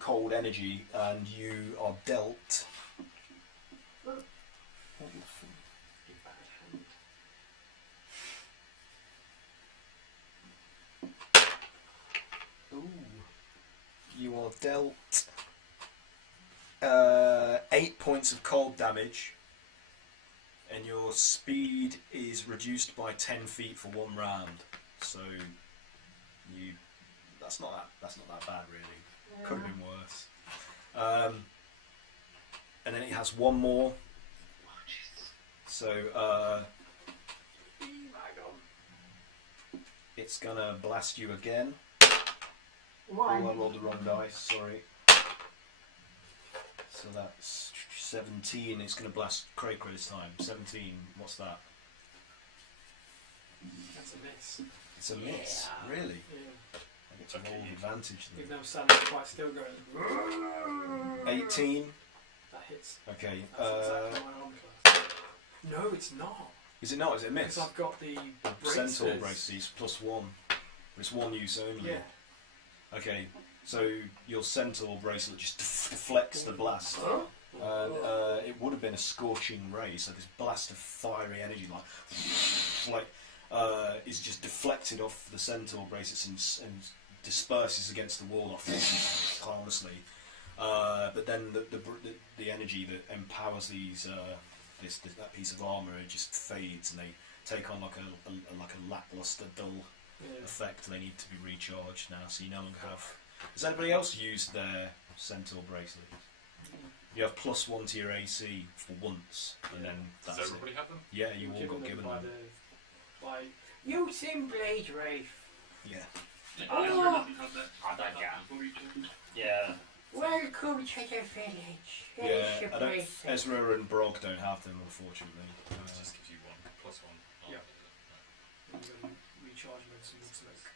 cold energy, and you are dealt. Ooh. You are dealt 8 points of cold damage, and your speed is reduced by 10 feet for 1 round. So that's not that bad really. Could have been worse. And then it has one more. So it's gonna blast you again. Why? Oh, I rolled the wrong dice, sorry. So that's 17. It's going to blast Cray Cray this time. 17. What's that? That's a miss. It's a miss. Really? Yeah. I get to roll advantage Even then. though I'm standing quite still going. 18. That hits. Okay. That's exactly my arm class. No, it's not. Is it not? Is it a miss? Because I've got the Centaur braces. braces +1. It's one use only. Yeah. Okay. So your Centaur bracelet just deflects the blast. And it would have been a scorching ray, so this blast of fiery energy is just deflected off the Centaur bracelets and disperses against the wall harmlessly. But then the energy that empowers that piece of armour, it just fades, and they take on like a lackluster, dull effect. They need to be recharged now, so you no longer have. Has anybody else used their Centaur bracelet? You have +1 to your AC for once, and then that's Does everybody have them? Yeah, you all got given them. By using Blade Wraith. Yeah. I don't really have that. I don't get Before you joined. Yeah. Welcome to the village. Yeah, I don't, Ezra and Brog don't have them, unfortunately. It just gives you one +1. Yeah. Recharge mode, some more smoke.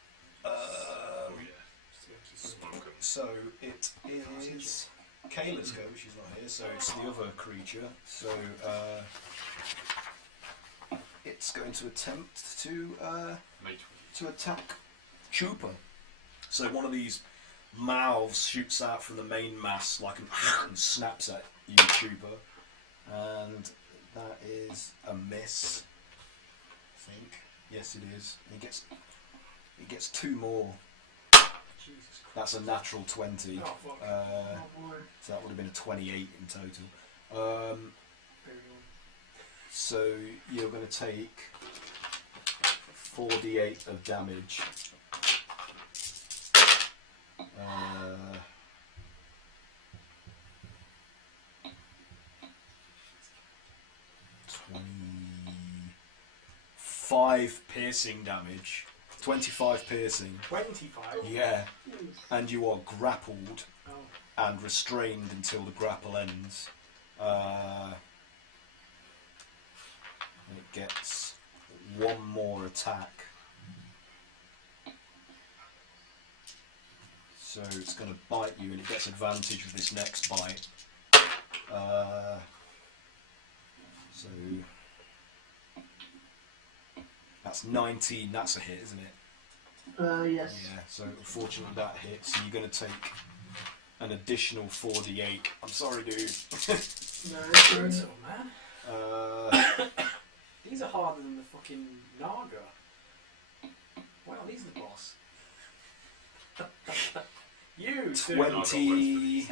Oh yeah. Smoke 'em. So it is Kayla's go. She's not here, so it's the other creature. So it's going to attempt to Mate. attack Chupa. So one of these mouths shoots out from the main mass like and snaps at you, Chupa, and that is a miss. I think. Yes, it is. It gets 2 more. Jesus Christ. That's a natural 20. Oh, fuck. So that would have been a 28 in total. Very good. So you're going to take 4d8 of damage. 5 piercing damage. 25 piercing. 25? Yeah. And you are grappled Oh. and restrained until the grapple ends. And it gets 1 more attack. So it's going to bite you, and it gets advantage with this next bite. So that's 19. That's a hit, isn't it? Yes. Yeah. So unfortunately that hits. So you're going to take an additional 4d8. I'm sorry, dude. No, it's brutal, man. These are harder than the fucking Naga. Wow, he's the boss. You 20.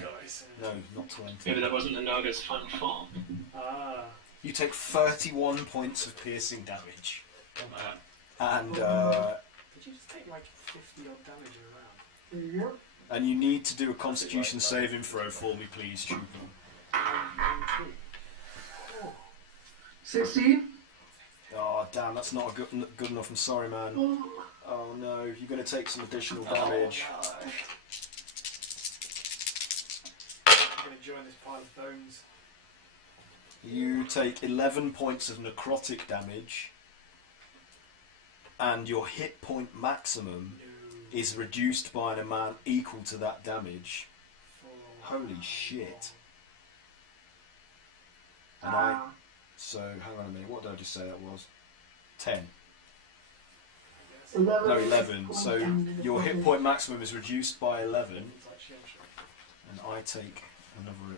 No, not 20. Maybe that wasn't the Naga's fun form. Ah. You take 31 points of piercing damage. Oh man. And Did you just take like 50 odd damage around? Yep. and you need to do a Constitution saving throw for me, please, Trooper. 16. Oh damn, that's not good enough. I'm sorry, man. Oh no, you're going to take some additional damage. I'm going to join this pile of bones. You take 11 points of necrotic damage, and your hit point maximum is reduced by an amount equal to that damage. Holy shit. And so, hang on a minute, what did I just say that was? 10. 11. No, 11. So your hit point maximum is reduced by 11, and I take another...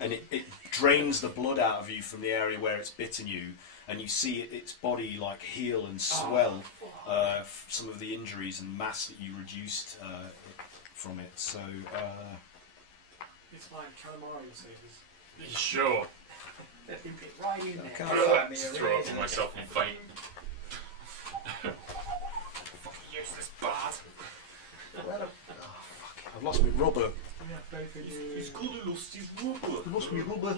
and it drains the blood out of you from the area where it's bitten you, and you see its body like heal and swell some of the injuries and mass that you reduced from it. So it's like calamari savers. Sure. They hoop it right in there. Just throw up on myself and faint. Fucking useless bard. I've lost my rubber. Yeah, both of you. He's good, he lost his rubber. He lost my rubber.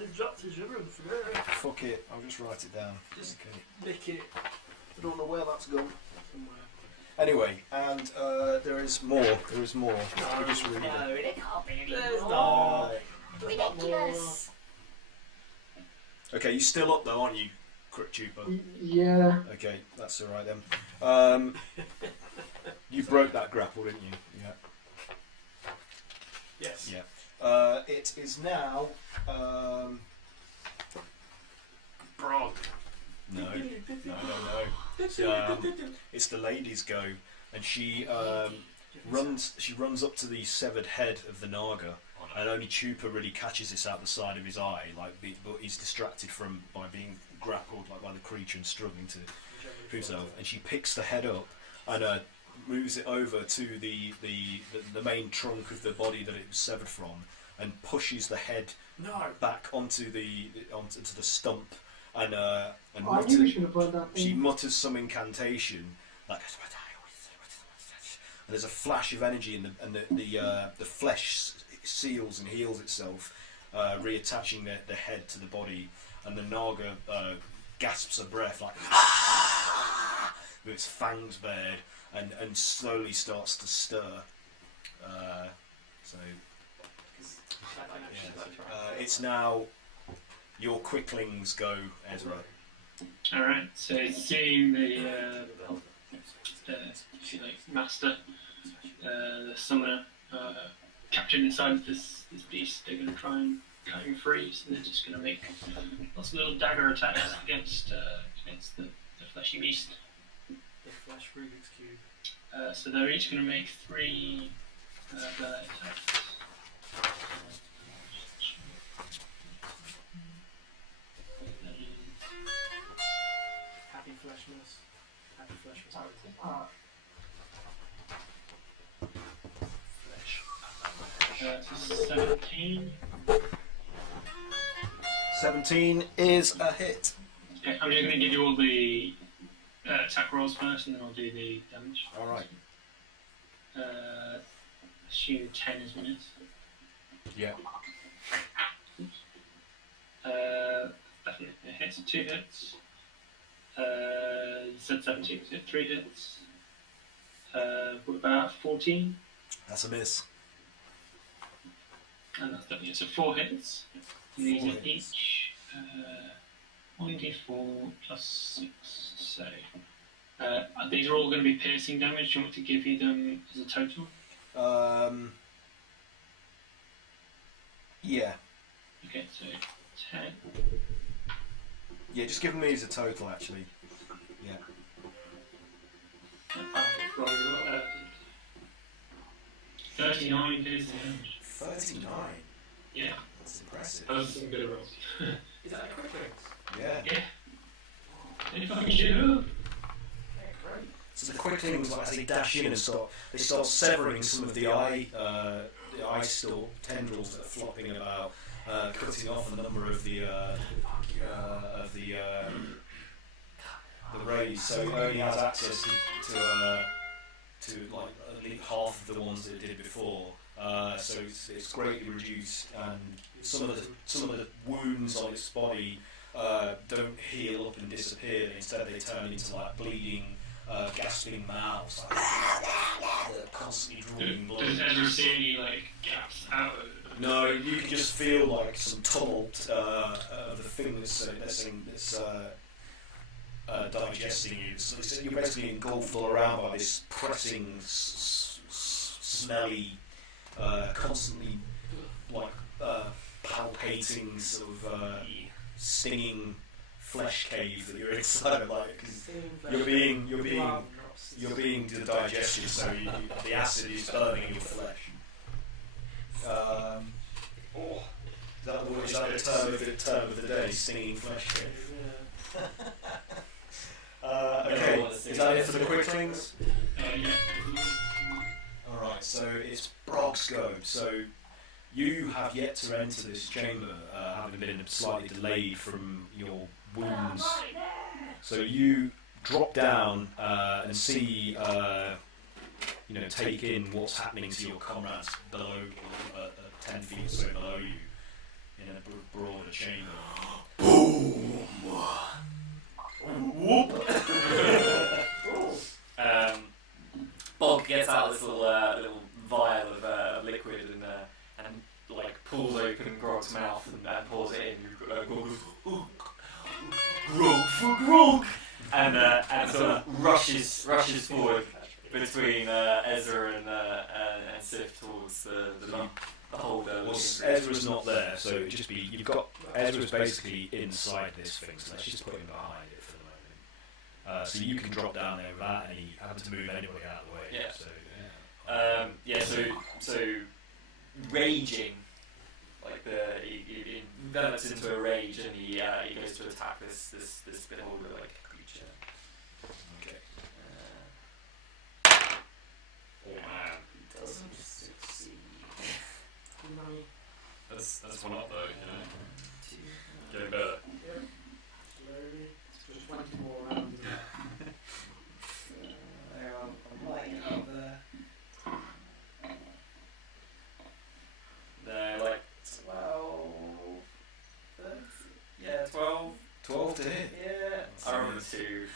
Fuck it, I'll just write it down. Just okay. lick it I don't know where that's gone. somewhere. Anyway, and there is more. There is more. We just read it. it can't be any There's more. not. Ridiculous. Okay, you're still up though, aren't you, Crook Trooper? Yeah. Okay, that's alright then. You broke that grapple, didn't you? Yeah. Yes. Yeah. It is now. Brog. No. It's the lady's go, and she runs. She runs up to the severed head of the Naga, and only Trooper really catches this out the side of his eye. But he's distracted by being grappled by the creature and struggling to himself. And she picks the head up and moves it over to the main trunk of the body that it was severed from, and pushes the head back onto the stump, and I knew we should have burned that she thing. mutters some incantation, like, and there's a flash of energy, and the flesh seals and heals itself, reattaching the head to the body, and the Naga gasps a breath like with its fangs bared, and slowly starts to stir. It's now your quicklings go, Ezra. Alright, so seeing the master, the summoner, captured inside of this beast, they're going to try and cut him free, so they're just going to make lots of little dagger attacks against the fleshy beast. The flash Rubik's Cube. So they're each going to make 3 attacks. Happy fleshness. Happy fleshness. So 17. 17 is a hit. Okay, I'm just going to give you all the attack rolls first, and then I'll do the damage. All right. assume 10 is a miss. Yeah. Definitely it hits 2 hits. You said 17, so 3 hits. What about 14? That's a miss. And that's definitely so 4 hits. These are each 1d4 plus 6. So these are all going to be piercing damage. Do you want me to give you them as a total? Yeah. Okay, so 10. Yeah, just give me as a total, actually. Yeah. 39 piercing damage. 39? Yeah. That's impressive. That's some good rolls. Is that a quick hit? Yeah. Yeah. Any fucking shit up? Yeah, great. So the quicklings, like, as they dash in and start severing some of the eye tendrils that are flopping about, cutting off a number of the rays. So he only has access to like at least half of the ones that it did before. So it's greatly reduced, and some of the wounds on its body don't heal up and disappear. Instead, they turn into like bleeding, gasping mouths, like, they're constantly drawing blood. Does Ezra see any like gaps out of it? No, you can just feel like some tumult of the thing that's digesting you. So you're basically engulfed all around by this pressing, smelly, constantly like palpating sort of stinging flesh cave that you're inside of, like, cause you're being digested, so the acid is burning your flesh. Is that the term of the day? Stinging flesh cave. Okay, is that it for the quicklings? Yeah. Alright, so it's Brog's go. So you have yet to enter this chamber, having been slightly delayed from your wounds. So you drop down and see, take in what's happening to your comrades below, 10 feet or so below you, in a broader chamber. Boom! Whoop! Bog gets out this little vial of liquid and like pulls open Grog's mouth and pours it in. Grog goes, Grog for Grog! And sort of rushes forward between Ezra and Sif towards the holder. Well, Ezra's not there, so it'd just be, Ezra's basically inside this thing, so let's just put him behind it for the moment. So you can drop down there without having to move anybody out of the way. Yeah. So raging, like he envelops into a rage, and he goes to attack this beholder like creature. Okay. Oh man, he doesn't succeed. That's one up though, you know. Getting better. Yep. Slowly. It's just 20 more rounds. I'm lighting up there. They're like 12. 13, yeah, 12. 12 to hit? Yeah. I remember 2.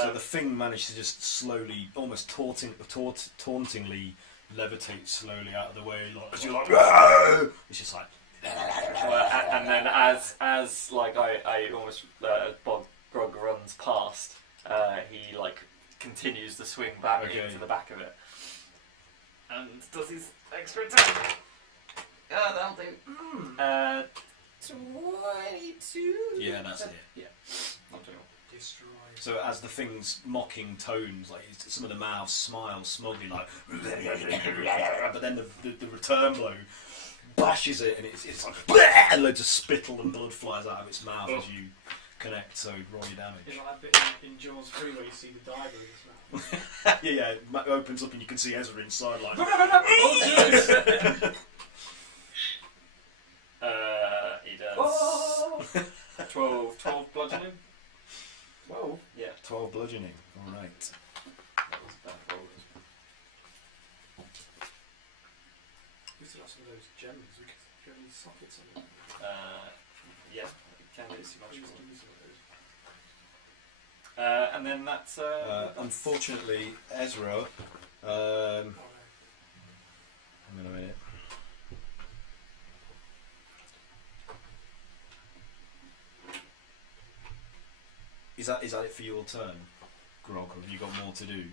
So the thing managed to just slowly, almost tauntingly levitate slowly out of the way, like, as you're like, Whoa! It's just like, and then as like I almost Grog runs past, he like continues to swing back into the back of it and does his extra attack. That'll do. 22. yeah, that's it. Yeah, not doing. Destroy. So as the thing's mocking tones, like some of the mouths smile smugly, like, but then the return blow bashes it, and it's like, and loads of spittle and blood flies out of its mouth as you connect. So roll your damage. It's like that bit in Jaws 3 where you see the diver in his mouth. yeah, it opens up and you can see Ezra inside, like. He does 12 bludgeoning. 12? Yeah. 12 bludgeoning. All right. That was bad roll. We still have some of those gems. We could do any sockets on it. Yeah, can do some We magical. could use some of those. And then that's. Unfortunately, Ezra. Oh, no. Hang on a minute. Is that it for your turn, Grog, or have you got more to do?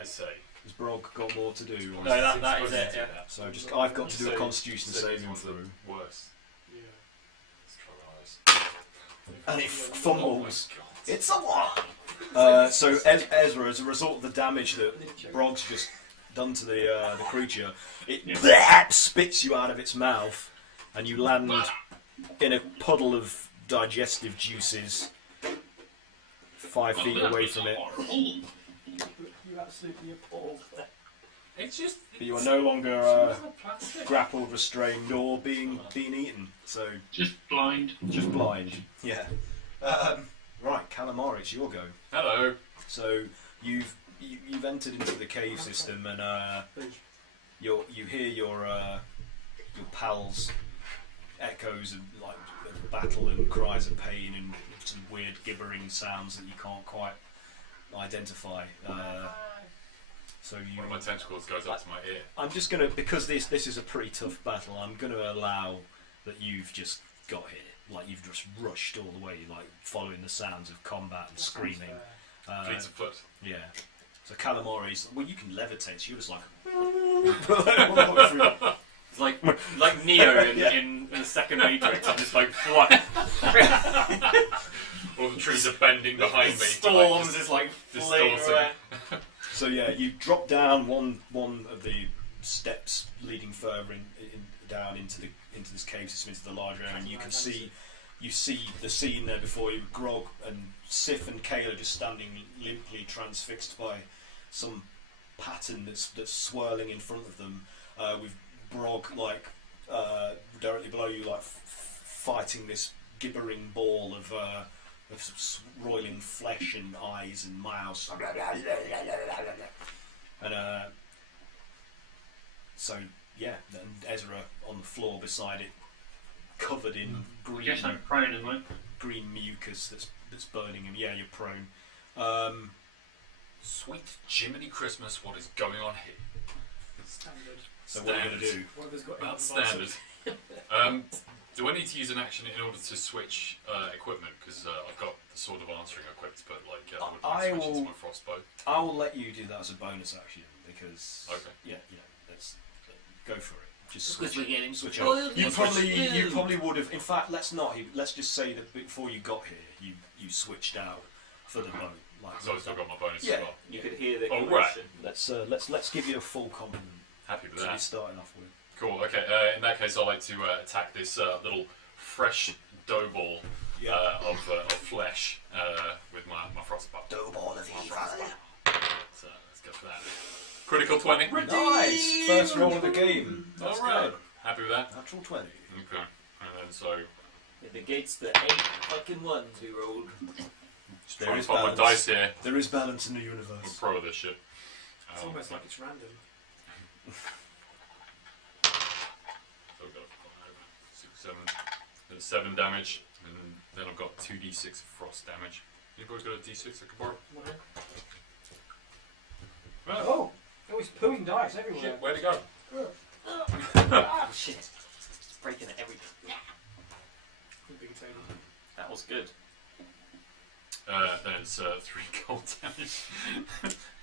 I say. Has Brog got more to do? Or No, that is it. Yeah. So just I've got to do a So- Constitution so these saving ones are through, worse. Yeah. Let's try one of those. and it Oh fumbles. my God. It's a what? So Ezra, as a result of the damage that Brog's just done to the creature, it spits you out of its mouth, and you land in a puddle of digestive juices 5 feet away from it. You absolutely appalled there. It's just. But you are no longer grappled, restrained, or being eaten. So Just blind. just blind. Yeah. Right, Calamari, it's your go. Hello. So you've entered into the cave system, and you hear your pals' echoes of like of battle and cries of pain and some weird gibbering sounds that you can't quite identify. So you. One of my tentacles goes up to my ear. I'm just gonna, because this is a pretty tough battle, I'm gonna allow that you've just got here. Like you've just rushed all the way, like following the sounds of combat and screaming. Fleet of foot. Yeah. So Calamari's, well, you can levitate. So you're just like. It's like Neo in the second Matrix. I'm just like flying. All the trees are bending behind me. Storms is like flaying distorting. around. So yeah, you drop down one of the steps leading further down into this cave system, into the larger area, and you see the scene there before you. Grog and Sif and Kayla just standing limply transfixed by some pattern that's swirling in front of them, with Brog like directly below you, like fighting this gibbering ball of roiling flesh and eyes and mouths. And so yeah, and Ezra on the floor beside it, covered in I guess I'm prone, am I? green mucus that's burning him. Yeah, you're prone. Sweet Jiminy Christmas, what is going on here? Standard. So what are you going to do? What have they got? About standard. Do I need to use an action in order to switch equipment? Because I've got the Sword of Answering equipped, but like I would switch it to my Frostbow. I will let you do that as a bonus action because Okay. yeah, let's go for it. Just Because switch we're getting switch spoiled. out. You probably would have. In fact, let's just say that before you got here, you switched out for the boat. Like So I've still got my bonus Yeah. as well. You could hear the Oh, right. commotion. let's give you a full compliment Happy with to be that. starting off with. Cool. Okay. In that case, I'd like to attack this little fresh dough ball of flesh with my frostbow. Dough ball of evil. So let's go for that. Critical 20. Nice. First roll of the game. That's All right. good. Happy with that. Natural 20. Okay. And then so It negates the 8 fucking ones we rolled. There trying is to find my balance. dice here. There is balance in the I'm universe. pro of this shit. It's almost like it's random. So I've got 5, 6, 7. There's 7 damage, and then I've got 2d6 of frost damage. Anybody's got a d6 I can borrow? Oh, he's pooing dice everywhere. Shit, where'd it go? Ah, shit. It's breaking everything. Big table. That was good. There's 3 cold damage.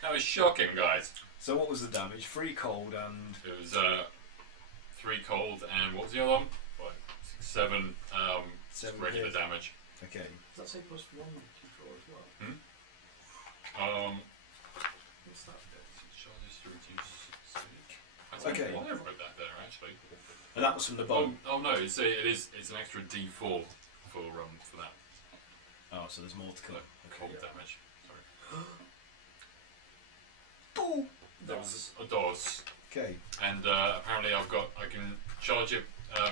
That was shocking, guys. So what was the damage? 3 cold and It was 3 cold, and what was the other one? 5, 6, 7 7 regular hit. damage. Okay. Does that say +1 to 4 as well? What's that bit? Charges to reduce sneak. Okay. I never read that there actually. And that was from the bow. Oh no, it's an extra D4 for that Oh, so there's more to come. cold damage. Sorry. A DOS. Okay. And apparently I can charge it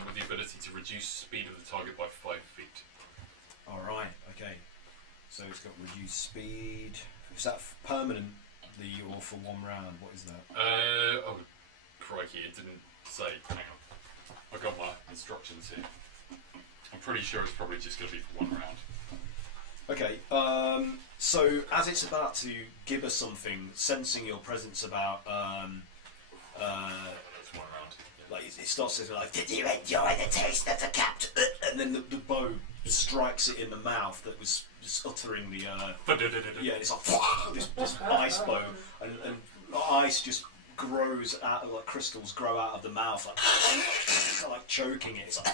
with the ability to reduce speed of the target by 5 feet. Alright, okay. So it's got reduced speed. Is that permanent, or for 1 round? What is that? crikey, it didn't say. Hang on. I've got my instructions here. I'm pretty sure it's probably just going to be for one round. Okay, so as it's about to give us something, sensing your presence about, It's one round. like it starts saying like, "Did you enjoy the taste of the captain?" And then the bow strikes it in the mouth that was just uttering the, yeah, it's like this ice bow, and ice just grows out, like crystals grow out of the mouth, like choking it. It's like,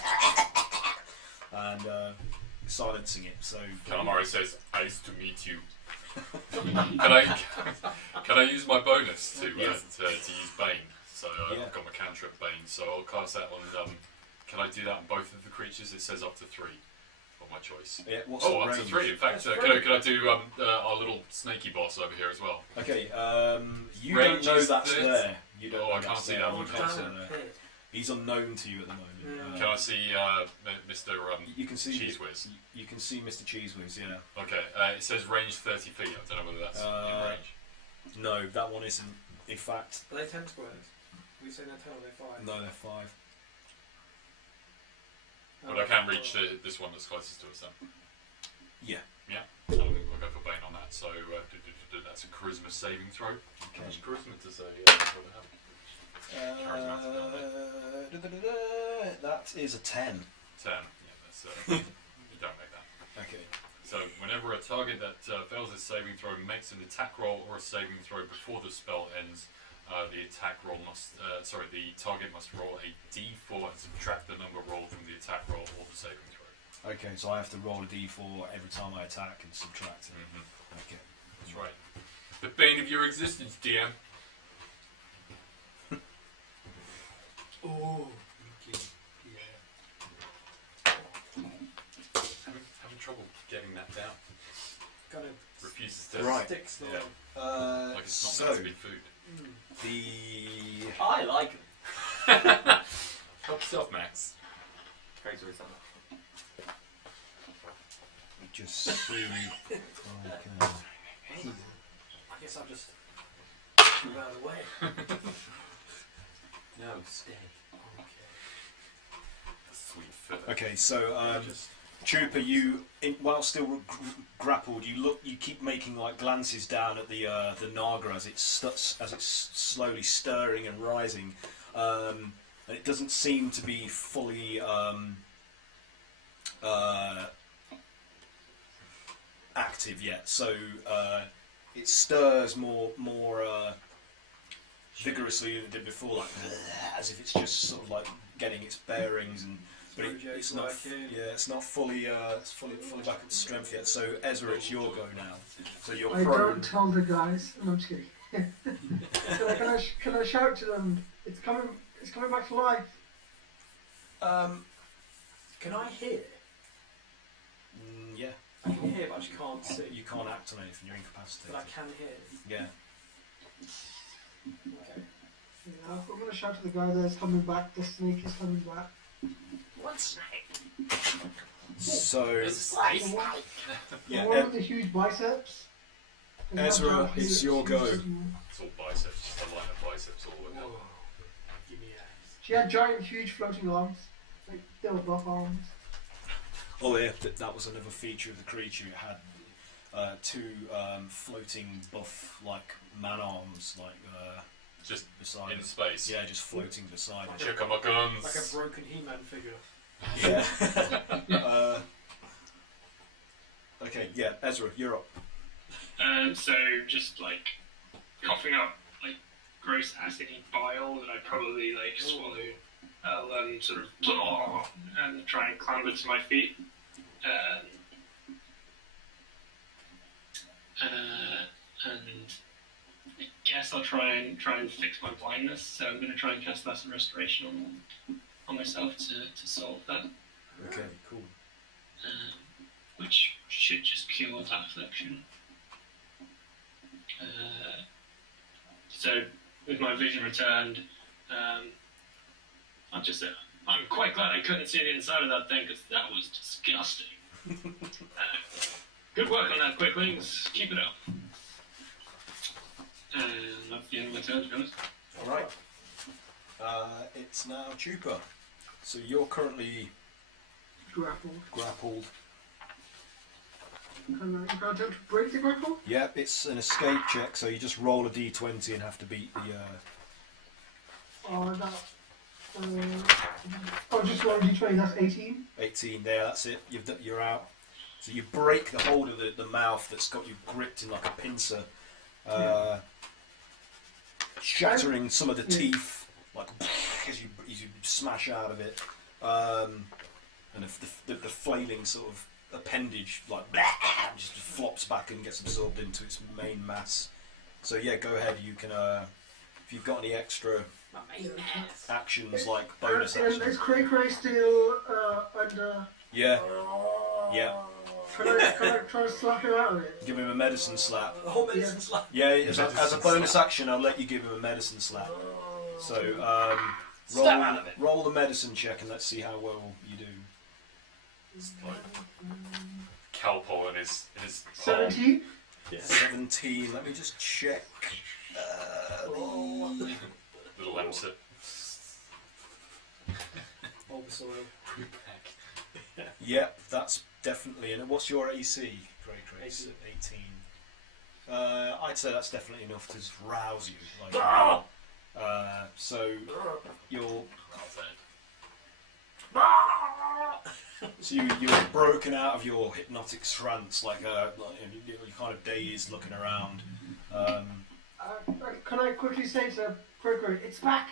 and silencing it. So Calamari says, "Nice to meet you." Can I use my bonus to use Bane? So I've got my cantrip Bane, so I'll cast that on. Can I do that on both of the creatures? It says up to 3 of my choice. Yeah, what's up range? to 3. In fact, can I do our little snaky boss over here as well? Okay, you Range don't know is that's 30. there. You don't. Oh, know I can't that's see there. that You one. can't see there. He's unknown to you at the moment. Can I see Mr. You can see Cheese Whiz? You can see Mr. Cheese Whiz. Yeah. Okay, it says range 30 feet. I don't know whether that's in range. No, that one isn't. In fact, Are they 10 squares? We say they're 10 or they're 5? no, they're 5. But I can reach this one that's closest to us then. Yeah. Yeah, so we'll go for Bane on that. So that's a charisma saving throw. Okay. What's charisma to say? That is a 10. 10. Yeah, that's you don't make that. Okay. So whenever a target that fails its saving throw makes an attack roll or a saving throw before the spell ends, the target must roll a D4 and subtract the number rolled from the attack roll or the saving throw. Okay, so I have to roll a d4 every time I attack and subtract it. Okay. That's right. The bane of your existence, DM. Oh, Having trouble getting that down. kind of Refuses to. Right. sticks Yeah. Like it's not meant to be food. The I like them. Help yourself, Max. Crazy with something. just see. Okay. I guess I'll just move out of the way. No, stay. Sweet foot. Okay, so Trooper, you while still grappled, you keep making like glances down at the Naga as it's slowly stirring and rising, and it doesn't seem to be fully active yet. So it stirs more vigorously than it did before, like as if it's just sort of like getting its bearings and. But it's not. Yeah, it's not fully. It's fully back up to strength yet. So Ezra, it's your go now. So you're I prone. don't tell the guys. No, I'm just kidding. Can I shout to them? It's coming back to life. Can I hear? Yeah. I can hear, but I just can't see. You can't act on anything. You're incapacitated. But I can hear. Yeah. Okay. Yeah, I'm going to shout to the guy that's coming back. The snake is coming back. What snake? So Snake. The yeah, one with the huge biceps. Ezra, it's your go. It's all biceps, just a line of biceps all the way down. Give me eyes. She had giant, huge floating arms. Like, they were buff arms. Oh yeah, that was another feature of the creature. It had two floating buff like man arms, like Just beside in it. space. Yeah, just floating beside it. Check on my guns. Like a broken He-Man figure. Yeah. Okay, yeah, Ezra, you're up. So just like coughing up like gross acidy bile that I probably like swallowed. I'll sort of and try and clamber to my feet. And I guess I'll try and fix my blindness. So I'm going to try and cast Lesson Restoration on myself to solve that. Okay, cool. Which should just cure that affliction. So with my vision returned, I'm quite glad I couldn't see the inside of that thing because that was disgusting. Good work on that, Quicklings. Keep it up. And that's the end of my turn, to be honest. All right. It's now Chupa. So you're currently grappled. And you got to break the grapple? Yep, it's an escape check, so you just roll a d20 and have to beat the... Oh, that... just roll d20, that's 18? 18 there, that's it. You're out. So you break the hold of the mouth that's got you gripped in like a pincer, shattering some of the teeth, like as you smash out of it, and the flailing sort of appendage like just flops back and gets absorbed into its main mass. So yeah, go ahead. You can if you've got any extra actions like bonus actions. Is Cray still under? Yeah. Can I try to slap him out of it? Give him a medicine slap. Oh, medicine slap. Yeah, as a bonus action, I'll let you give him a medicine slap. So roll the medicine check and let's see how well you do. It's like Calpol in his 17? Yeah. 17. Let me just check. little lemsip. Bulbasaur. Yep, that's definitely. And what's your AC? Great. 18. I'd say that's definitely enough to rouse you. Like, so you're. So you're broken out of your hypnotic trance, like you're kind of dazed, looking around. Can I quickly say to Gregory, it's back!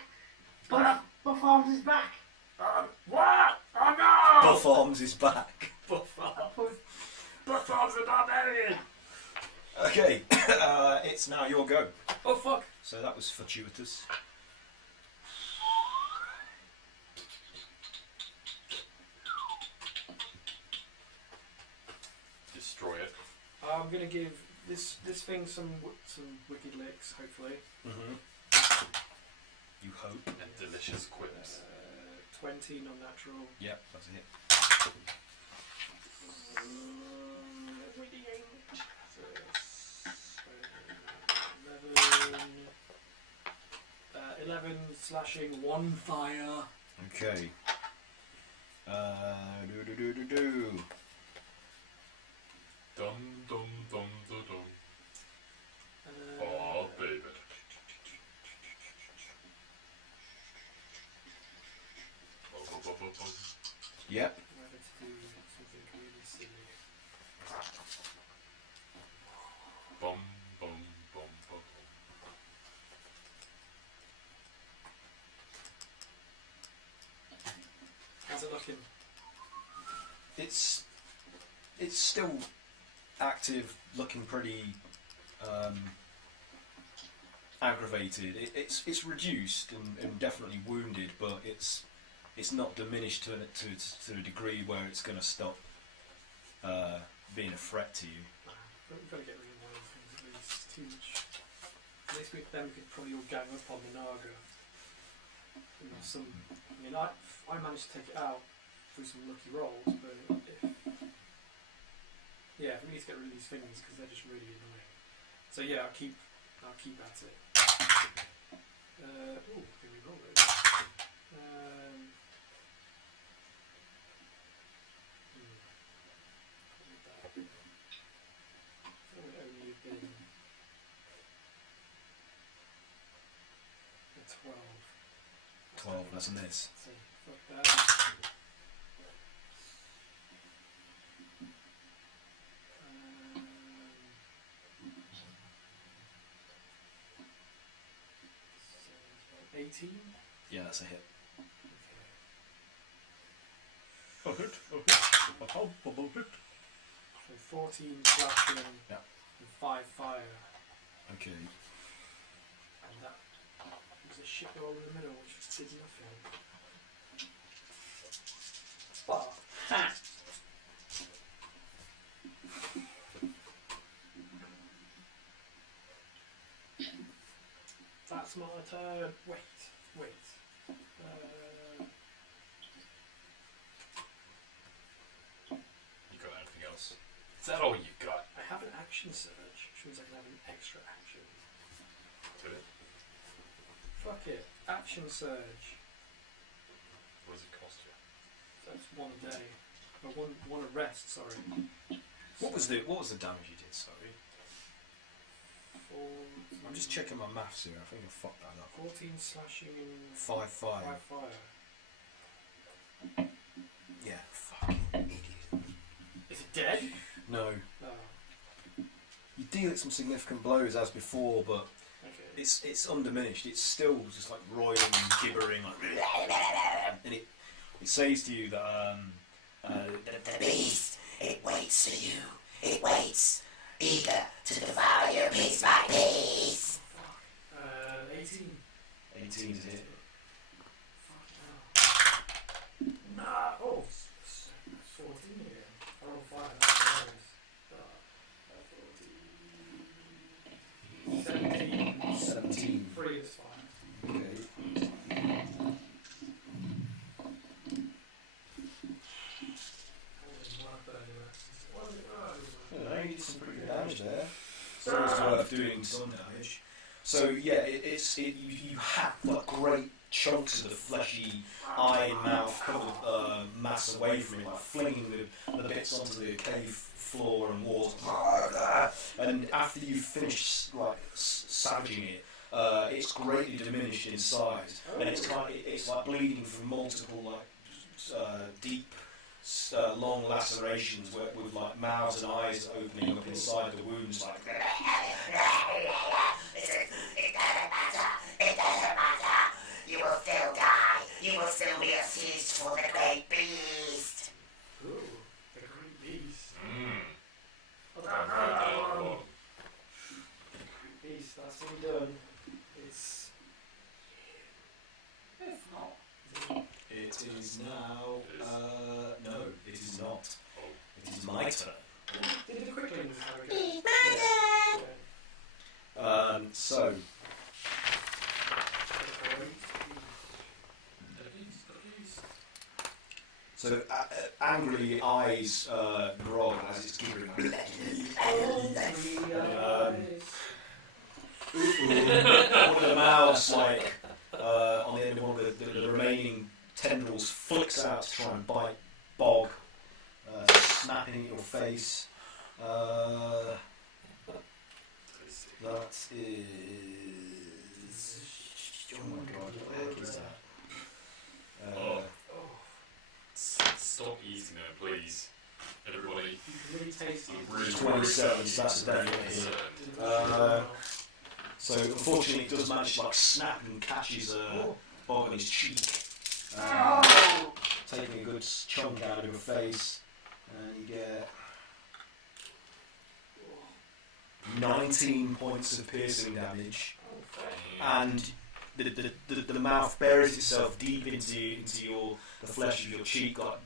Buff Arms is back! What? Oh no! Buff Arms is back. Buff Arms are not married! Okay, it's now your go. Oh fuck! So that was fortuitous. Destroy it. I'm gonna give this thing some wicked licks, hopefully. You hope. And delicious quips. 20 non-natural. Yep, that's a hit. 11 slashing, 1 fire. Okay. Dum dum dum dum dum. Oh baby. Yep. Whether to do something really silly. Bum bum bum bum. How's it looking? It's still active, looking pretty aggravated. It's reduced and definitely wounded, but it's not diminished to a degree where it's going to stop being a threat to you. We've got to get rid of one of the things at least. It's too much. Next week, then we could probably all gang up on the Naga. You know, I managed to take it out through some lucky rolls, but if we need to get rid of these things because they're just really annoying. So yeah, I'll keep at it. Can we roll those? That would only have been a 12. 12, that's a miss. So fuck that. So 18. Yeah, that's a hit. Okay. So 14 slashing Yeah. and 5 fire. Okay. And that was a shit roll in the middle, which did nothing. But that's my turn. Wait. You got anything else? Is that all you got? I have an action surge, which means I can have an extra action. Do it. Fuck it. Action surge. What does it cost you? That's 1 a day. Or one a rest, sorry. What was the damage you did? Sorry. 4, I'm just checking my maths here. I think I fucked that up. 14 slashing and 5 fire. 5 fire. Yeah. Fucking idiot. Is it dead? No. Oh, You deal it some significant blows as before, but okay. it's undiminished. It's still just like roiling and gibbering, like, and it says to you that The beast, it waits for you. It waits, eager to devour you piece by piece. 18. 18 is it. Nah, oh, 14 again. I rolled 5, that's hilarious. 17. 3 is fine. Okay. Yeah, you did some pretty good damage there. So it's worth doing some damage. So yeah, you hack like great chunks of the fleshy eye and mouth covered mass away from it, like flinging the bits onto the cave floor and walls. And after you finish like savaging it, it's greatly diminished in size, and it's like bleeding from multiple like deep, long lacerations with like mouths and eyes opening up inside the wounds, like. It doesn't matter. You will still die. You will still be a feast for the great beast. Ooh, the great beast. Oh. Great beast, that's all done. It's not. It is now. No, it is not. It is my turn. Did it quickly in this time? So. So angrily eyes Grog as it's giggling. One of the mouths, like on the end of one of the remaining tendrils, flicks out to try and bite Bog, snapping at your face. That is. Oh my god, what the heck is that? Stop eating it, please. Everybody. You can really taste it. I'm really 27, so that's a definite hit. So unfortunately, it does manage to like snap and catches Bog on his cheek, taking a good chunk out of your face, and you get 19 points of piercing damage, and the mouth buries itself deep into the flesh of your cheek, like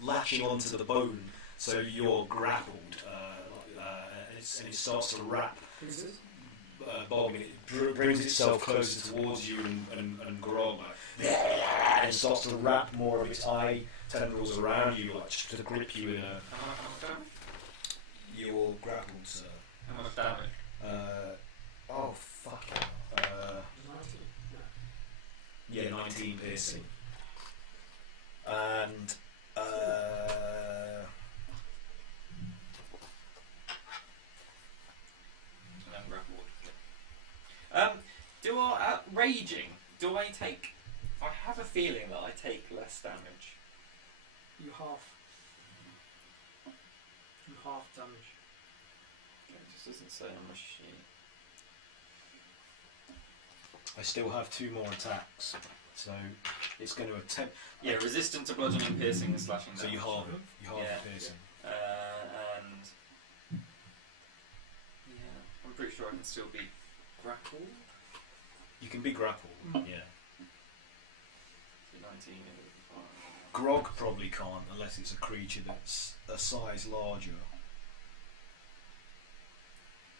latching onto the bone, so you're grappled, and it starts to wrap Bog, and it brings itself closer towards you and Grog, and starts to wrap more of its eye tendrils around you, like to grip you in a. You're grappled, sir. How much damage? Oh fuck. Yeah, 19 piercing. And do I raging? Do I take? I have a feeling that I take less damage. You half damage. Okay, it just doesn't say on my sheet. I still have 2 more attacks, so it's going to attempt. Yeah, resistant to bludgeoning, piercing, and slashing. So you halve it. You halve Yeah. the piercing. And yeah, I'm pretty sure I can still be grappled. You can be grappled. Yeah. 19. Grog probably can't unless it's a creature that's a size larger.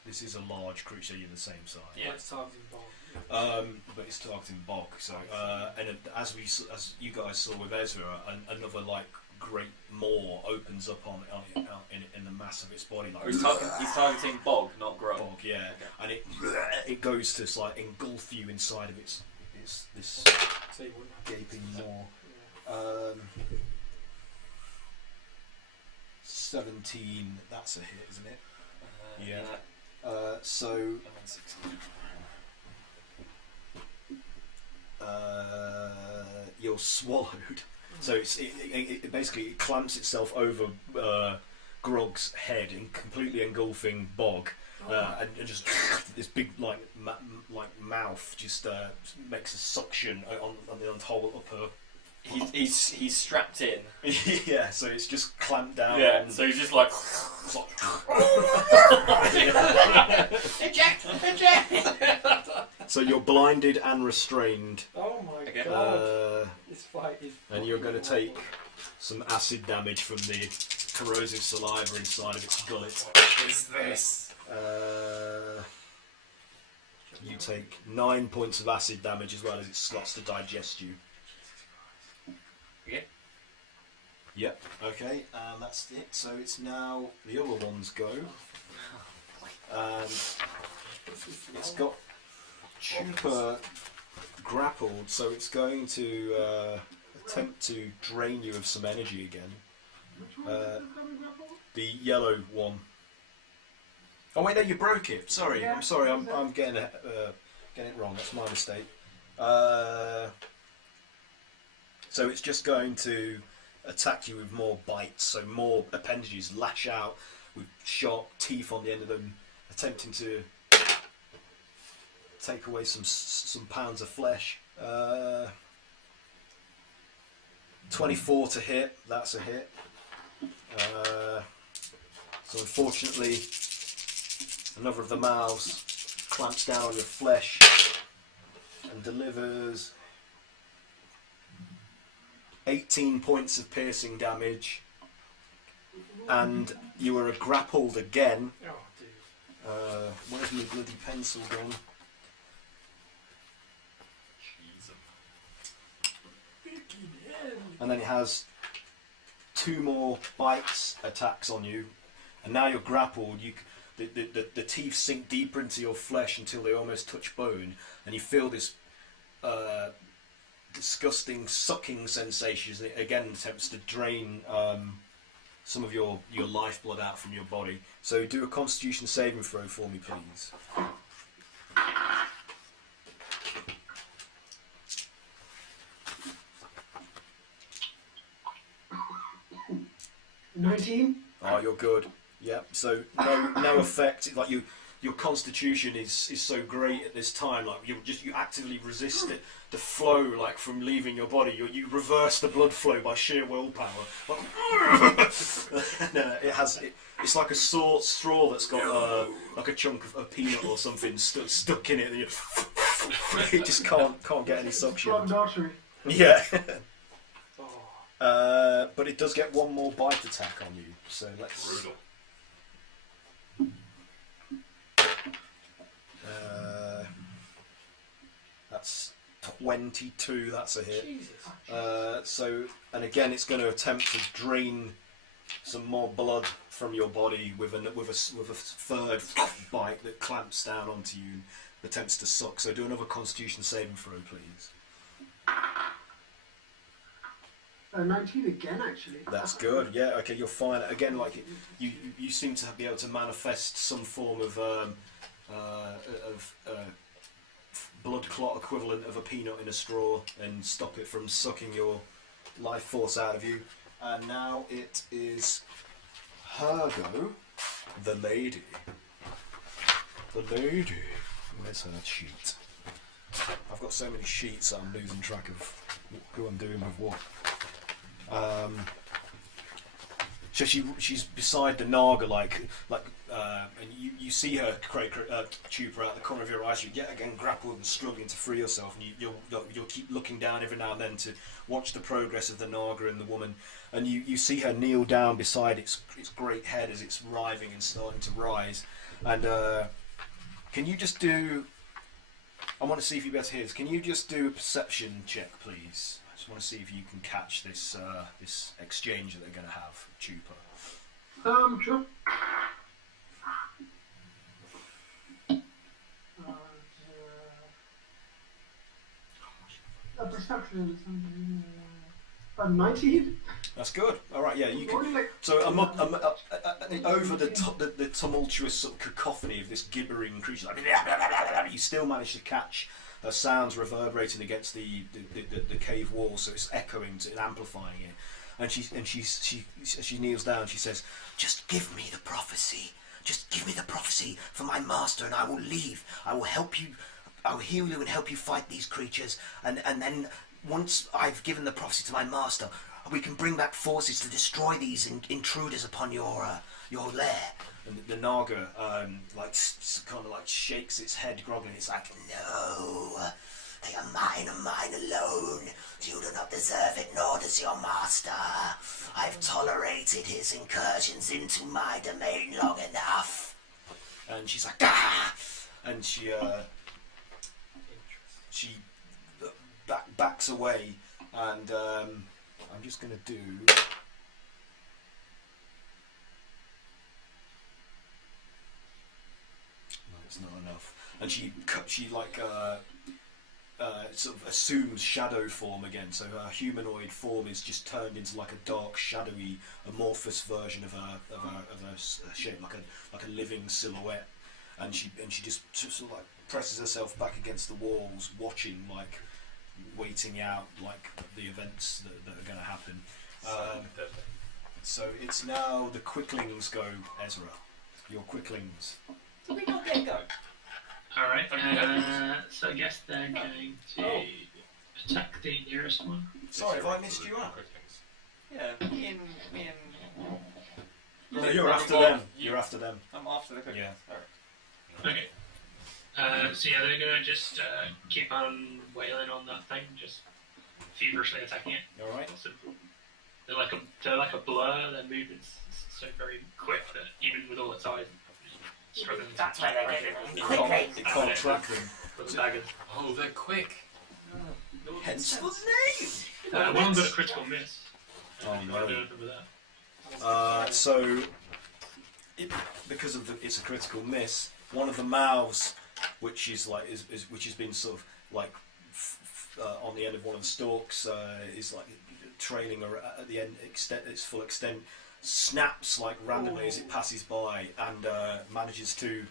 This is a large creature, you're the same size. Yeah. It's targeting Bog. But it's targeting Bog. So, and as you guys saw with Ezra, another like great maw opens up in the mass of its body. Like He's targeting Bog, not Grog. Bog, yeah. Okay. And it goes to like engulf you inside of its this So you wouldn't have gaping maw. Yeah. 17. That's a hit, isn't it? Yeah. So And then 16. you're swallowed. So it basically clamps itself over Grog's head in completely engulfing Bog, and just this big like mouth just makes a suction on the whole upper. He's strapped in. Yeah, so it's just clamped down. Yeah, on, so he's just like. it's like Eject! Eject! so you're blinded and restrained, Oh my Okay. god! This fight is. and you're going to take some acid damage from the corrosive saliva inside of its gullet. What is this? You take 9 points of acid damage as well as it starts to digest you. Okay. Yep, okay, and that's it. So it's now the other ones go. It's got Chupa grappled, so it's going to attempt to drain you of some energy again. Which one is this coming grapple? The yellow one. Oh wait, no, you broke it. Sorry, Yeah, I'm sorry. I'm exactly. getting it wrong. That's my mistake. So it's just going to attack you with more bites. So more appendages lash out with sharp teeth on the end of them, attempting to take away some pounds of flesh. 24 to hit. That's a hit. So unfortunately, another of the mouths clamps down on your flesh and delivers 18 points of piercing damage, and you are grappled again. Oh, dude. Where's my bloody pencil gone? And then it has 2 more bites attacks on you, and now you're grappled. The teeth sink deeper into your flesh until they almost touch bone, and you feel this disgusting sucking sensation as it again attempts to drain some of your lifeblood out from your body. So do a Constitution saving throw for me, please. 19. Oh, you're good. Yeah. So no effect. Like your constitution is so great at this time. Like you actively resist it, the flow like from leaving your body. You reverse the blood flow by sheer willpower. Like, it's like a straw that's got like a chunk of a peanut or something stuck in it. And it just can't get any suction. Blood artery. Yeah. Oh. But it does get 1 more bite attack on you. So let's. Brutal. That's 22. That's a hit. Jesus. So, and again, it's going to attempt to drain some more blood from your body with a third bite that clamps down onto you, attempts to suck. So, do another Constitution saving throw, please. 19 again, actually. That's good. Yeah. Okay, you're fine. Again, like you seem to be able to manifest some form of blood clot equivalent of a peanut in a straw and stop it from sucking your life force out of you. And now it is her go. The lady. The lady. Where's her sheet? I've got so many sheets that I'm losing track of who I'm doing with what. So she's beside the Naga, and you see her Chupa out the corner of your eyes. You yet again grapple and struggling to free yourself, and you'll keep looking down every now and then to watch the progress of the Naga and the woman. And you see her kneel down beside its great head as it's writhing and starting to rise. And can you just do? I want to see if you better hear this. Can you just do a perception check, please? I just want to see if you can catch this this exchange that they're going to have, Chupa. Sure. perception. 19. That's good. All right, yeah, you can. Only like So over the tumultuous sort of cacophony of this gibbering creature, like, you still manage to catch sounds reverberating against the cave wall, so it's echoing and amplifying it. And she kneels down. She says, Just give me the prophecy. Just give me the prophecy for my master, and I will leave. I will help you. I will heal you and help you fight these creatures. And then once I've given the prophecy to my master, we can bring back forces to destroy these intruders upon your lair. And the Naga kind of like shakes its head groggily. It's like, No, they are mine alone. You do not deserve it, nor does your master. I've tolerated his incursions into my domain long enough. and she's like, ah! And she backs away, and I'm just going to do. No, it's not enough. And she like sort of assumes shadow form again. So her humanoid form is just turned into like a dark, shadowy, amorphous version of her shape, like a living silhouette. And she just sort of like presses herself back against the walls, watching, like waiting out like the events that are going to happen. So it's now the quicklings go, Ezra. Your quicklings. Did we not get go? Alright, so I guess they're going to attack the nearest one. Sorry, have I missed you out? Yeah, me and No, you're after them. You're after them. I'm after the quicklings. Yeah. Okay. So yeah, they're gonna just keep on wailing on that thing, just feverishly attacking it. All right. So they're like a blur. Their movements so very quick that even with all its eyes, it's struggling. That's why they're getting It can't track them. With the daggers. Oh, they're quick. Hence the name. One got a critical miss. Oh, You no. wanna do anything with that? So, because of it's a critical miss, one of the mouths, which is like which has been sort of like on the end of one of the stalks, is like trailing at the end, its full extent, snaps like randomly as it passes by, and manages to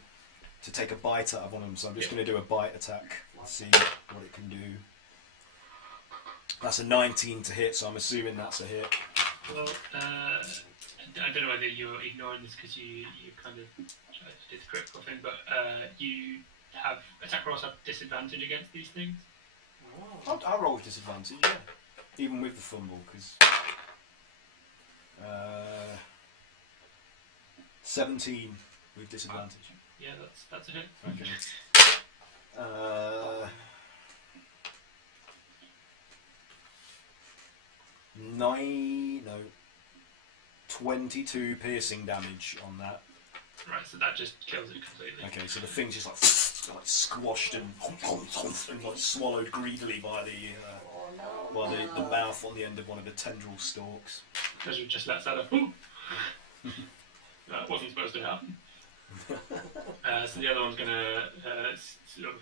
take a bite out of one of them. So I'm just going to do a bite attack. Let's see what it can do. That's a 19 to hit, so I'm assuming that's a hit. Well, I don't know whether you're ignoring this because you kind of did the critical thing, but you have attack rolls have disadvantage against these things. I'll roll with disadvantage, yeah. Even with the fumble, because 17 with disadvantage. Yeah, that's a hit. Okay. 22 piercing damage on that. Right, so that just kills it completely. Okay, so the thing's just like squashed and like swallowed greedily by the mouth on the end of one of the tendril stalks. Because you just lets out a whoop. That wasn't supposed to happen. So the other one's gonna sort of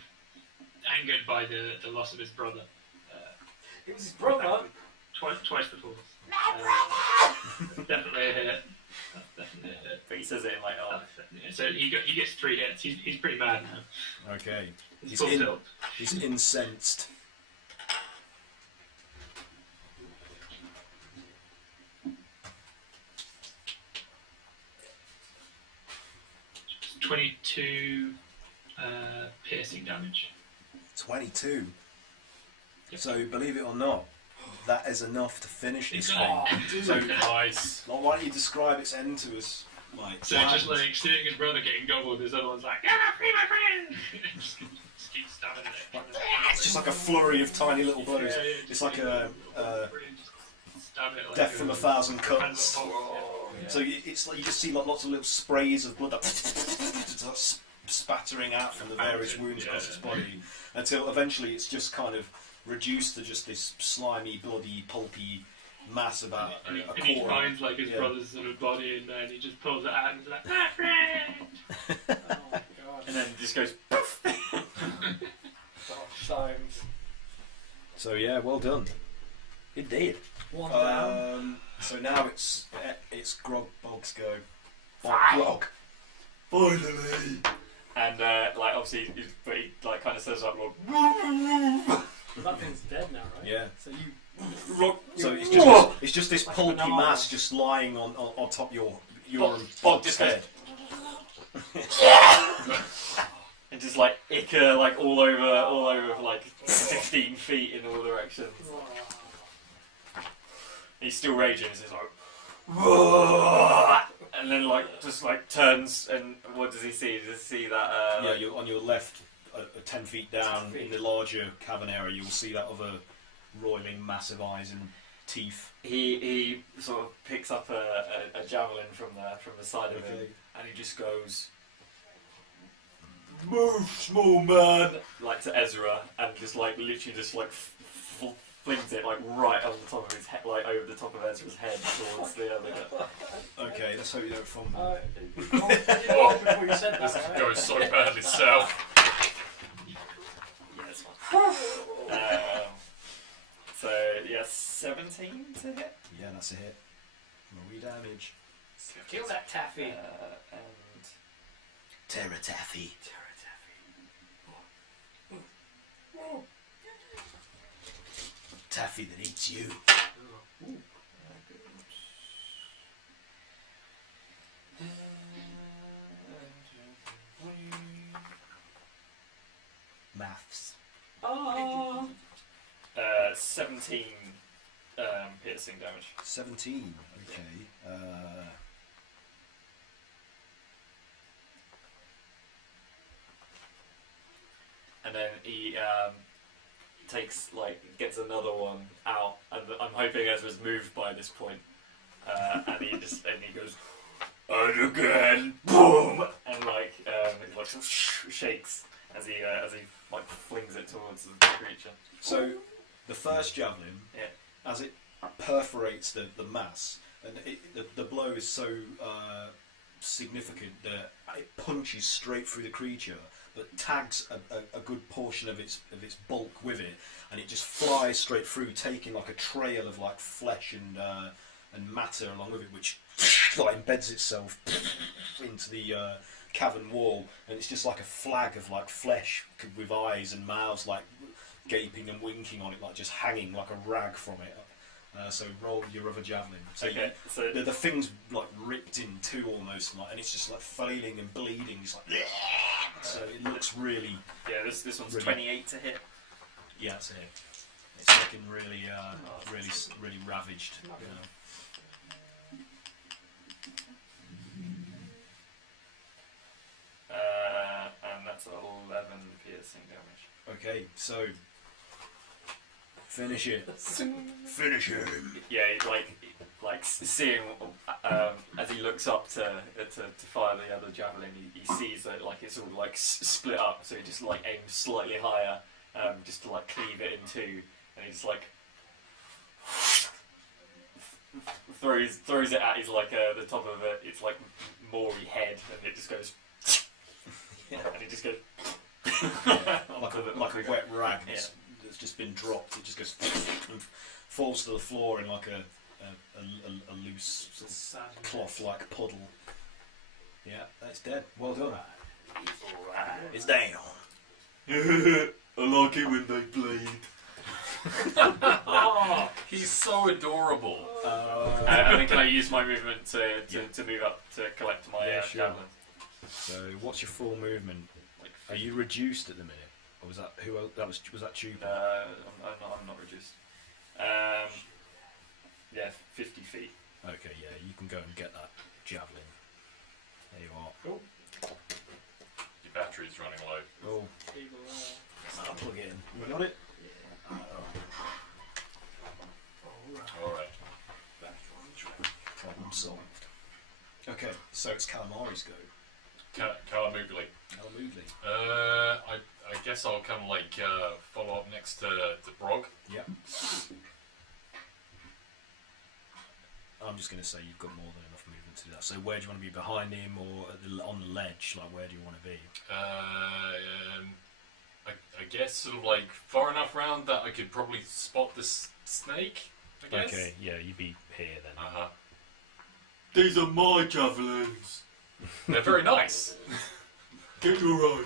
angered by the loss of his brother. It was his brother. Twice the force. Definitely a hit. That's definitely a hit. But he says it in like, oh. So he gets 3 hits. He's pretty mad now. Okay. He's full tilt. He's incensed. It's 22 piercing damage. 22. Yep. So believe it or not, that is enough to finish this It's thing. So nice. Well, why don't you describe its end to us, Mike? So just like seeing his brother getting gobbled, his other one's like, "Yeah, free my friend!" just keeps stabbing it. It's just like a flurry of tiny little blows. Yeah, yeah, It's like a stab it like death from a thousand cuts. Yeah. So it's like you just see like lots of little sprays of blood that spattering out from the various wounds across its body, until eventually it's just kind of reduced to just this slimy, bloody, pulpy mass about and a he core. finds like his Yeah. brother's sort of body in there, and he just pulls it out and he's like, "My friend!" Oh my god. And then it just goes, Dark times. So yeah, well done. Indeed. One down. So now it's Bog's go. Grog. Finally. And like obviously, but he like kind of says like, "Well, That thing's dead now, right? Yeah. So you. So it's just this Like pulpy banana. mass just lying on top of your Bog just head. and just like ichor like all over for like 15 feet in all directions. He's still raging. So he's like, and then like just like turns and what does he see? Does he see that? Yeah, you're on your left, 10 feet down 10 feet. in the larger cavern area. You'll see that other roiling, massive eyes and teeth. He sort of picks up a javelin from the side of him, and he just goes, "Move, small man!" like to Ezra, and just like literally just like flings it like right on the top of his head, like over the top of Ezra's head towards the other guy. Okay, let's hope you don't fumble. Before you said This that, is going so badly south. Yeah, it's fine. So yeah, 17 to hit. Yeah, that's a hit. Roll your damage. kill that taffy. And Terra Taffy. Taffy that eats you. Maths. Oh. 17 piercing damage. 17. Okay. And then he gets another one out, and I'm hoping Ezra's moved by this point. And he goes, and again, boom, and he like shakes as he like flings it towards the creature. So the first javelin, Yeah. as it perforates the mass, and the blow is so significant that it punches straight through the creature, but tags a good portion of its bulk with it, and it just flies straight through, taking like a trail of like flesh and matter along with it, which like embeds itself into the cavern wall, and it's just like a flag of like flesh with eyes and mouths like gaping and winking on it, like just hanging like a rag from it. So roll your other javelin. So Okay, so the thing's like ripped in two almost, like, and it's just like flailing and bleeding. It's like, so it looks really, yeah, this one's Really? 28 to hit. yeah, it's it. It's looking really, really ravaged. You know. And that's 11 piercing damage. Okay, so finish it. Finish him. Yeah, like seeing as he looks up to fire the other javelin, he sees that like it's all like split up, so he just like aims slightly higher, just to like cleave it in two, and he just like throws it at his like the top of it. It's like Maury head, and it just goes, and he just goes like a wet rag Yeah. that's just been dropped. It just goes and falls to the floor in like a loose sort of cloth-like puddle. Yeah, that's dead. Well done. It's down. I like it when they bleed. Oh, he's so adorable. And then can I use my movement to move up to collect my Yeah, sure. javelin? So, what's your full movement? Like Are you reduced at the minute, or was that who? Was that Tuber? I'm not reduced. Yeah, 50 feet. Okay, yeah, you can go and get that javelin. There you are. Your battery's running low. Oh, I'll plug it in. You got it? Alright. Problem solved. Okay, so it's Calamari's go. Calamugli. Calamugli. I guess I'll kind of like follow up next to Brog. Yep. I'm just going to say you've got more than enough movement to do that. So where do you want to be, behind him or on the ledge? Like, where do you want to be? I guess sort of like far enough round that I could probably spot the snake. I guess. Okay, yeah, you'd be here then. These are my javelins. They're very nice. Get your own.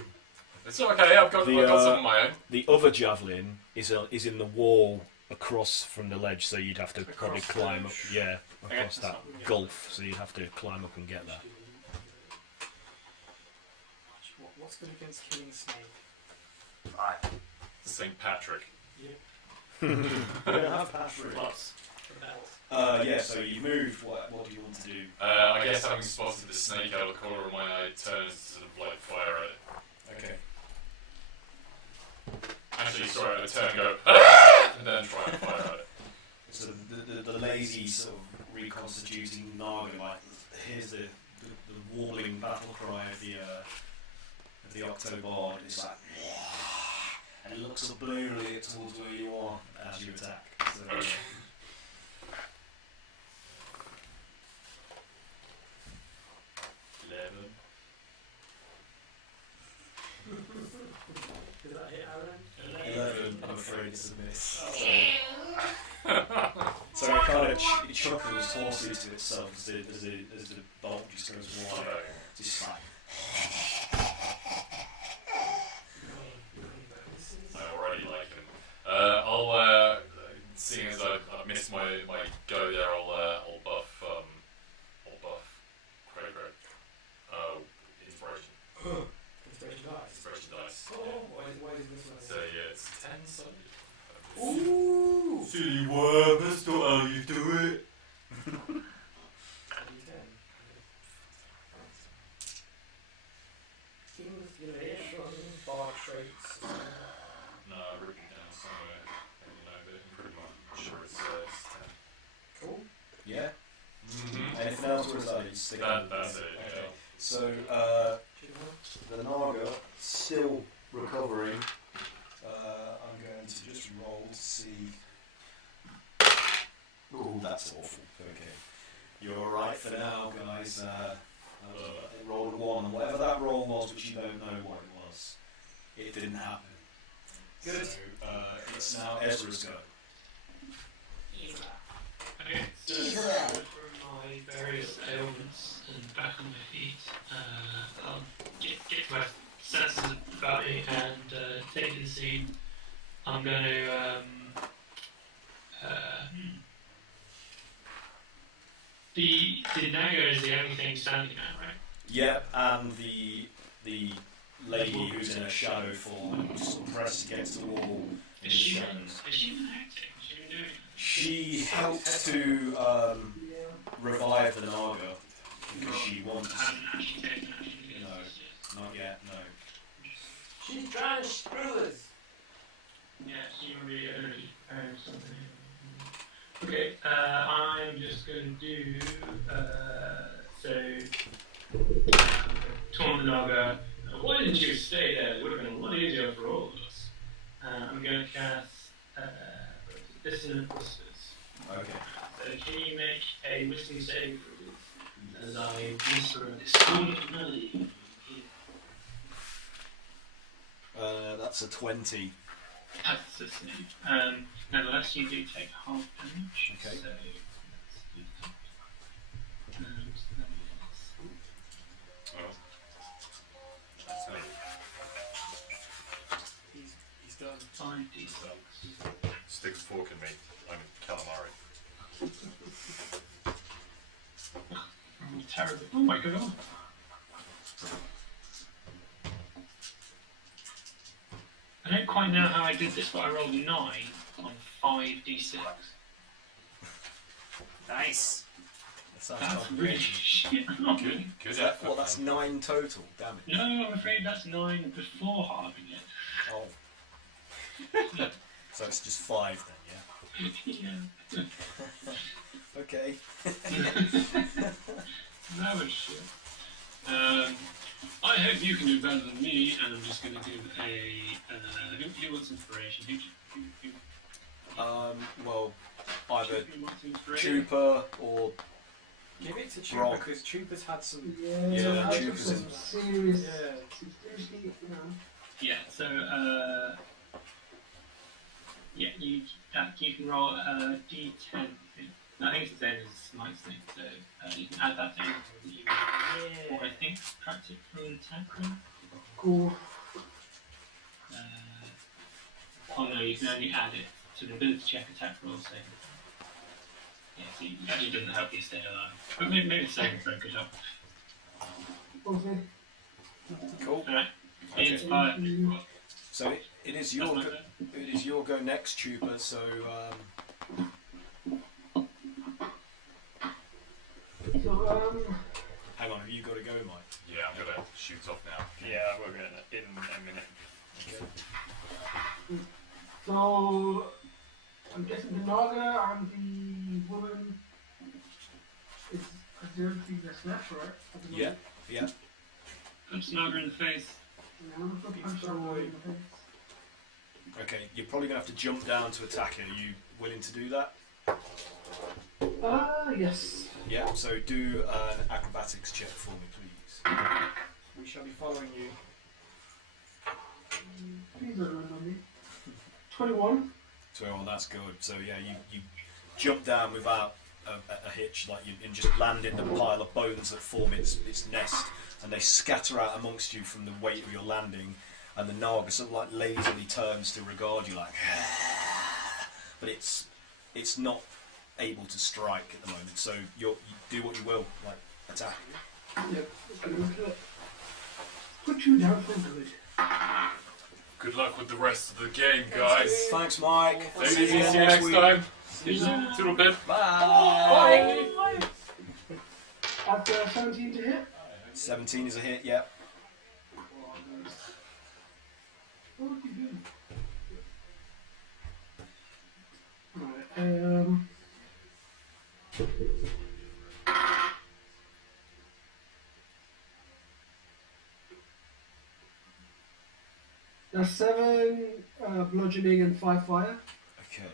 It's okay. I've got some of my own. The other javelin is in the wall across from the ledge, so you'd have to probably climb up. Yeah, across that gulf, so you'd have to climb up and get that. What's good against killing a snake? St. Patrick. Yeah. Have Patrick. Plus. Yeah, so you moved. What do you want to do? I guess having spotted the snake out of the corner of my eye, turn to sort of like fire at it. Okay. Actually, sorry, I turn and go, "Ah!" and then try and fire at it. So the lazy sort of reconstituting Naga, like here's the warbling battle cry of the Octobard. It's like, and it looks obliterally towards where you are as you attack. So, Okay. Did that hit Aaron? 11, I'm afraid it's a miss. So it kind of it chuckles hoarsely to itself as the bolt just goes wide. It's just like. I already like him. I'll seeing as I've missed my go there, I'll buff Quaker. Inspiration. Inspiration dice. Inspiration dice. Oh, why is this one? So yeah, it's 10 so. Ooh! Silly worm, that's not how you do it. Manipulation, bar traits. No, I've written it down somewhere. I don't know, but I'm pretty much sure it's 10. Cool. Yeah. Mm-hmm. Anything else, or is that you stick? That's it. Okay. So the Naga still recovering. I'm going to just roll to see. Oh, that's awful. Okay, you're all right for now, guys. Rolled a 1, and whatever that roll was, which you don't know what it was, it didn't happen. Good. So it's now Ezra's go. Okay, so from my various ailments and back on my feet, I'll get my senses about me and take in the scene. I'm going to the Naga is the only thing standing now, right? Yep, and the lady who's in a shadow form, sort of pressed against the wall in the shadows. Has she been acting? Has she been doing it? She helped to revive the Naga because she wants. I haven't actually taken action against No. this yet. Not yet, no. She's trying to screw us. Yeah, she will be energy or something. Okay, I'm just going to do Torn the Naga. Why didn't you stay there? It would have been a lot easier for all of us. I'm going to cast Dissonant Whispers. Okay. So can you make a wisdom save as I whisper a discordant melody? That's a 20. That's the same. Nevertheless, you do take half damage. Okay. So let's do that. Oh. That's me. He's done. 5d6. Stick a fork in me. I'm calamari. Oh, terrible. Oh my god. I don't quite know how I did this, but I rolled a 9 on 5d6. Nice. That's really shit. Good Is that, effort. well, that's 9 total damage. No, I'm afraid that's 9 before halving it. Oh. So it's just 5 then, Yeah. yeah? Okay. That was shit. I hope you can do better than me, and I'm just going to give a. Who wants inspiration? Who Well, either wants inspiration? Trooper or. Give it to Chupa Brock. because Chupa's had some. Yeah, Yeah, I took Jupiter's some in- serious, Yeah. seriously, you know. Yeah. So yeah, you can roll a d10. I think it's the same as Mike's thing. So you can add that to anything that you or I think subtract it from an attack roll. Cool. Oh no, you can only add it to the ability check attack roll. So yeah, so it actually doesn't help you stay alive. But maybe the saving throw could help. Okay. Cool. Alright. Okay. Inspired. So it is your go next, Trooper. So hang on, have you got to go, Mike? Yeah, I'm gonna shoot off now. Yeah, we're going in a minute. Okay. So I'm guessing the Naga and the woman is the only thing that's left, right? At the moment? Yeah. Punch Naga in the face. Yeah, I'm gonna punch her in the face. Okay, you're probably gonna have to jump down to attack her. Are you willing to do that? Yes. Yeah. So do an acrobatics check for me, please. We shall be following you. Please don't run on me. 21. So well, that's good. So yeah, you jump down without a hitch, like and just land in the pile of bones that form its nest, and they scatter out amongst you from the weight of your landing. And the Naga sort of like lazily turns to regard you, like, but it's not able to strike at the moment. So you do what you will, like attack. Yep. Okay. Put you down for good. Good luck with the rest of the game, guys. Thanks, Mike. See you next time. See you in a little bit. Bye. After 17 to hit. 17 is a hit. Yep. What would you do? Right, that's 7 bludgeoning and 5 fire. Okay.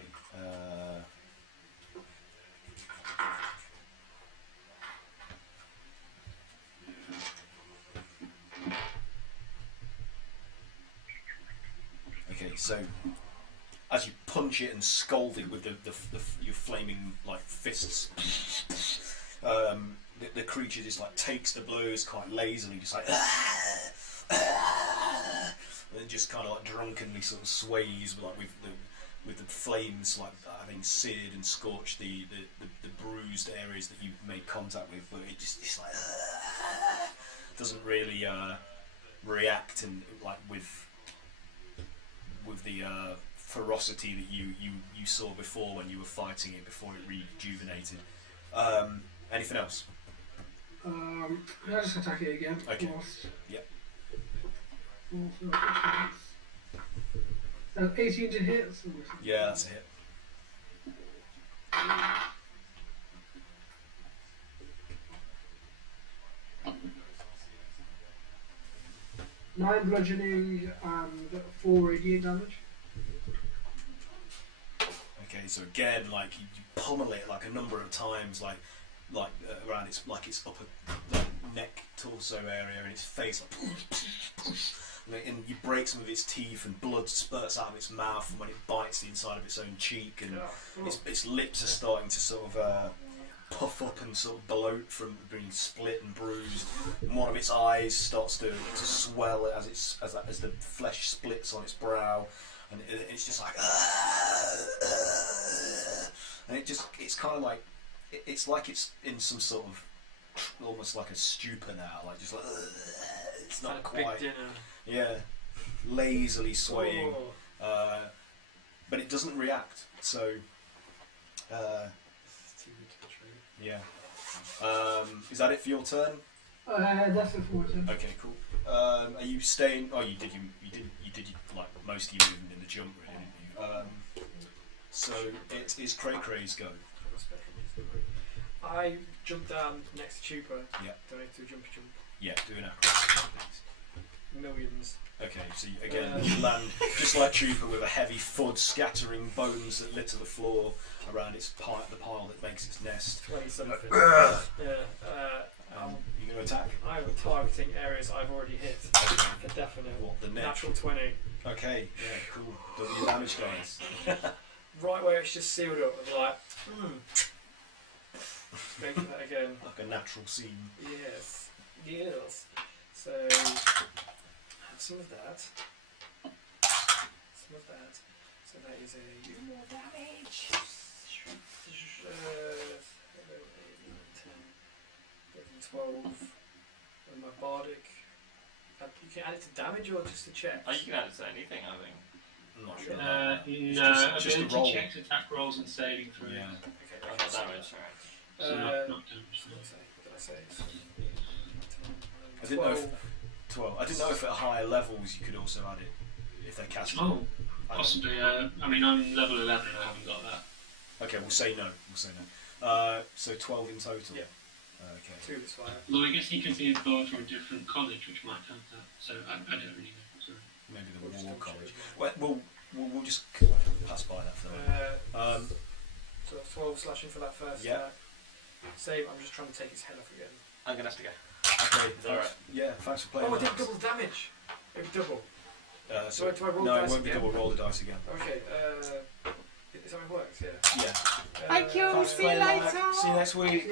Okay, so as you punch it and scold it with your flaming like fists, the creature just like takes the blows quite lazily, just like, and then just kind of like drunkenly sort of sways like with the flames like having seared and scorched the bruised areas that you made contact with, but it just it's like doesn't really react and like with the ferocity that you saw before when you were fighting it before it rejuvenated. Anything else? I'll just attack it again. Okay. Whilst. Yep. 18 to hit. So Yeah, that's a hit. Nine bludgeoning and 4 radiant damage. Okay, so again, like you pummel it like a number of times, like around its upper like, neck, torso area, and its face, and you break some of its teeth, and blood spurts out of its mouth from when it bites the inside of its own cheek, and its lips are starting to sort of puff up and sort of bloat from being split and bruised. And one of its eyes starts to swell as the flesh splits on its brow, and it's just like, and it's kind of like it's like it's in some sort of almost like a stupor now, like just like it's not like quite, big dinner. yeah, lazily swaying, but it doesn't react. So. Yeah. Is that it for your turn? That's it for my turn. Okay, cool. Are you staying? Oh, you did like most of you in the jump, really, didn't you? So it is Cray Cray's go. I jumped down next to Chupa. Yeah. Do I need to jump? Yeah, do an acrobatics. Millions. Okay, so you land just like Trooper with a heavy thud, scattering bones that litter the floor around the pile that makes its nest. 20 something. You're going to attack? I'm targeting areas I've already hit. For definite. What, the neck? Natural 20. Okay, yeah, cool. Double your damage, guys. Right where it's just sealed up. I'm like, Go for that again. Like a natural scene. Yes. Yes. So, have some of that. Some of that. So that is a more damage. 7, 8, 9, 10, 11, 12. And my bardic. You can add it to damage or just to check? Oh, you can add it to anything, I think. I'm not sure. No, just a ability roll. checks, attack rolls, and saving throws. Yeah. Okay, Oh, okay, so damage, alright. So not damage. what did I say? I didn't know if 12. I didn't know if at higher levels you could also add it if they're casting. Oh, possibly. I mean, I'm level 11 and I haven't got that. Okay, we'll say no. We'll say no. So 12 in total. Yeah. Okay. 2 is fire. Although I guess he could be involved from a different college, which might count that. So I don't really know. Sorry. Maybe We'll the just war double college. check. Well, we'll just pass by that for now. So 12 slashing for that first Yeah. attack. Save, I'm just trying to take his head off again. I'm going to have to go. Okay. Is that alright? Yeah. Thanks for playing. Oh, I with did us. double damage! It was double. So do I roll no, dice it won't be again? double. Roll the dice again. Okay, is that how it works? Yeah. Yeah. Thank you, See you later. See you next week.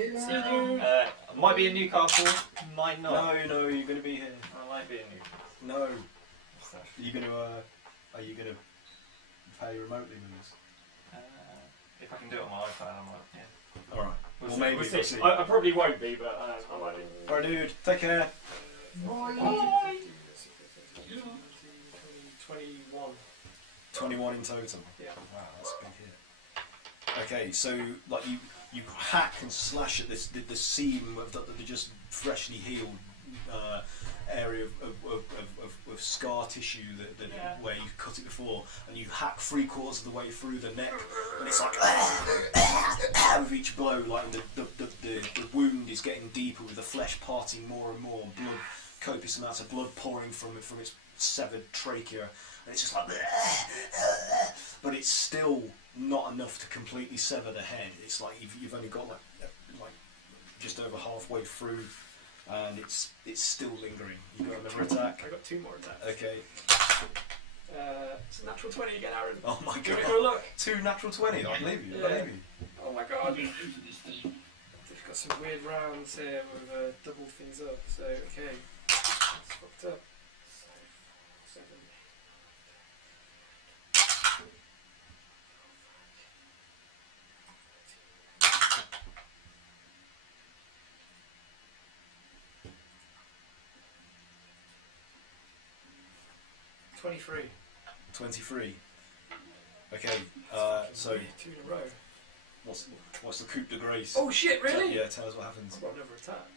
Might be in Newcastle, might not. No, you're going to be here. I might be in Newcastle. No. Are you going to play remotely with us? If I can do it on my iPad, I might. Yeah. All right. We'll Well, see. maybe We'll we'll see. see. I probably won't be, but I might be. All right, dude. Take care. 21. 21 in total. Yeah. Wow, that's a big hit. Okay, so like you hack and slash at the seam of the just freshly healed area of scar tissue that where you cut it before, and you hack 3/4 of the way through the neck, and it's like with each blow, like the wound is getting deeper with the flesh parting more and more, blood, copious amounts of blood pouring from its severed trachea, and it's just like, but it's still not enough to completely sever the head. It's like you've only got like just over halfway through, and it's still lingering. You got another attack. I got 2 more attacks. Okay. It's a natural 20 again, Aaron. Oh my Give it god. a look. 2 natural 20. I believe you. I Yeah. believe you. Oh my What god. do you do for this thing? They've got some weird rounds here with doubled things up. So okay, that's fucked up. So 7, 23. 23. Okay. So 2 in a row. what's the coup de grace? Oh shit! Really? Yeah. Tell us what happens. I've got another attack.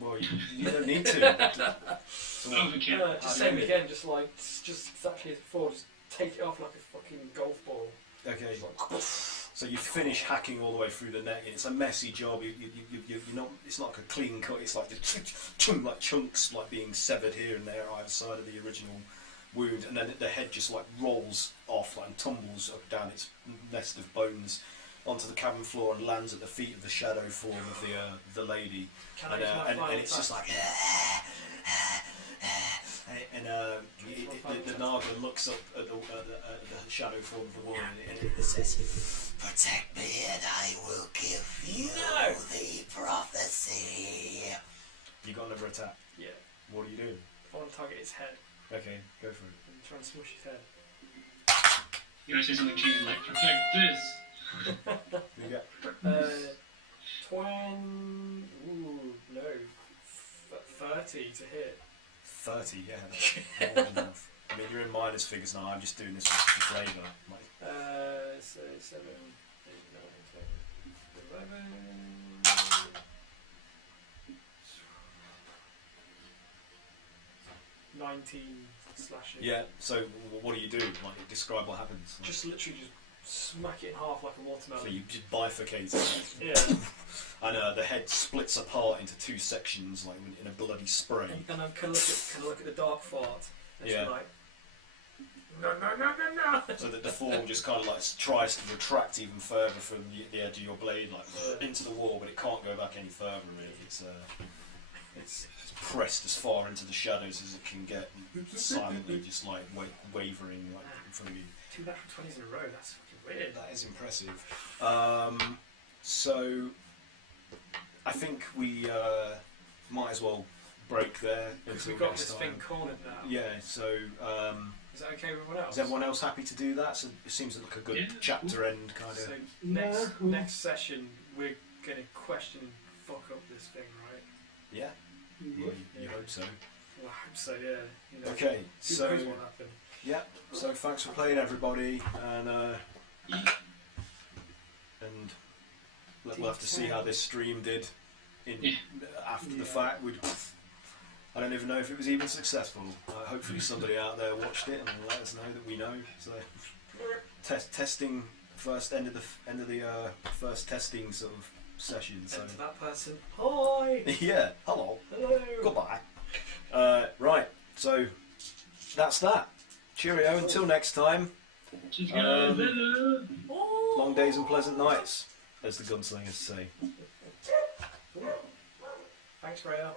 Well, you don't need to. So what- Overkill. Just same again. Just exactly as before. Just take it off like a fucking golf ball. okay. Just like, So you finish hacking all the way through the neck, and it's a messy job. You're not. It's not like a clean cut. It's like like chunks like being severed here and there either side of the original wound, and then the head just like rolls off and tumbles up down its nest of bones onto the cabin floor and lands at the feet of the shadow form of the lady. can I use my final And it's just attack? like. The Naga looks up at the shadow form of the woman and it says, "Protect me and I will give you the prophecy." You got another attack. Yeah. What are you doing? I want to target his head Okay, go for it. and try and smush his head. You know, say something cheesy like, protect this. You get 30 to hit. 30, yeah. That's more than enough. I mean, you're in minus figures now. I'm just doing this for flavour. Like, So 7, 8, 9, 10, 11. 19 slashing. yeah. So what do you do? Like, describe what happens. Like, Just literally just smack it in half like a watermelon. so you just bifurcate it. Yeah. And the head splits apart into 2 sections, like in a bloody spray. And I can look at the dark fart. And Yeah. she's like, no. So that the form just kind of like tries to retract even further from the edge of your blade, like into the wall, but it can't go back any further. Really, it's it's pressed as far into the shadows as it can get, silently just like wavering like in front of you. 2 natural 20s in a row, that's fucking weird. That is impressive. So I think we might as well break there Because until we've got next this time. thing cornered now. Yeah, so Is that okay with everyone else? is everyone else happy to do that? So it seems like a good Yeah. chapter end kind of. So Yeah, cool. next session, we're going to question and fuck up this thing, right? Yeah, Mhm. you hope so. Well, I hope so, yeah. You know, Okay, who so knows what happened? yeah, so thanks for playing, everybody, and we'll have to see how this stream did after the fact. I don't even know if it was even successful. Hopefully somebody out there watched it and let us know that we know. So testing first end of the first testing sort of session. So And to that person, hi! yeah, hello, Hello! goodbye. Right, so that's that. Cheerio. Until next time. Just guys, Long days and pleasant nights, as the gunslingers say. Thanks, Freya.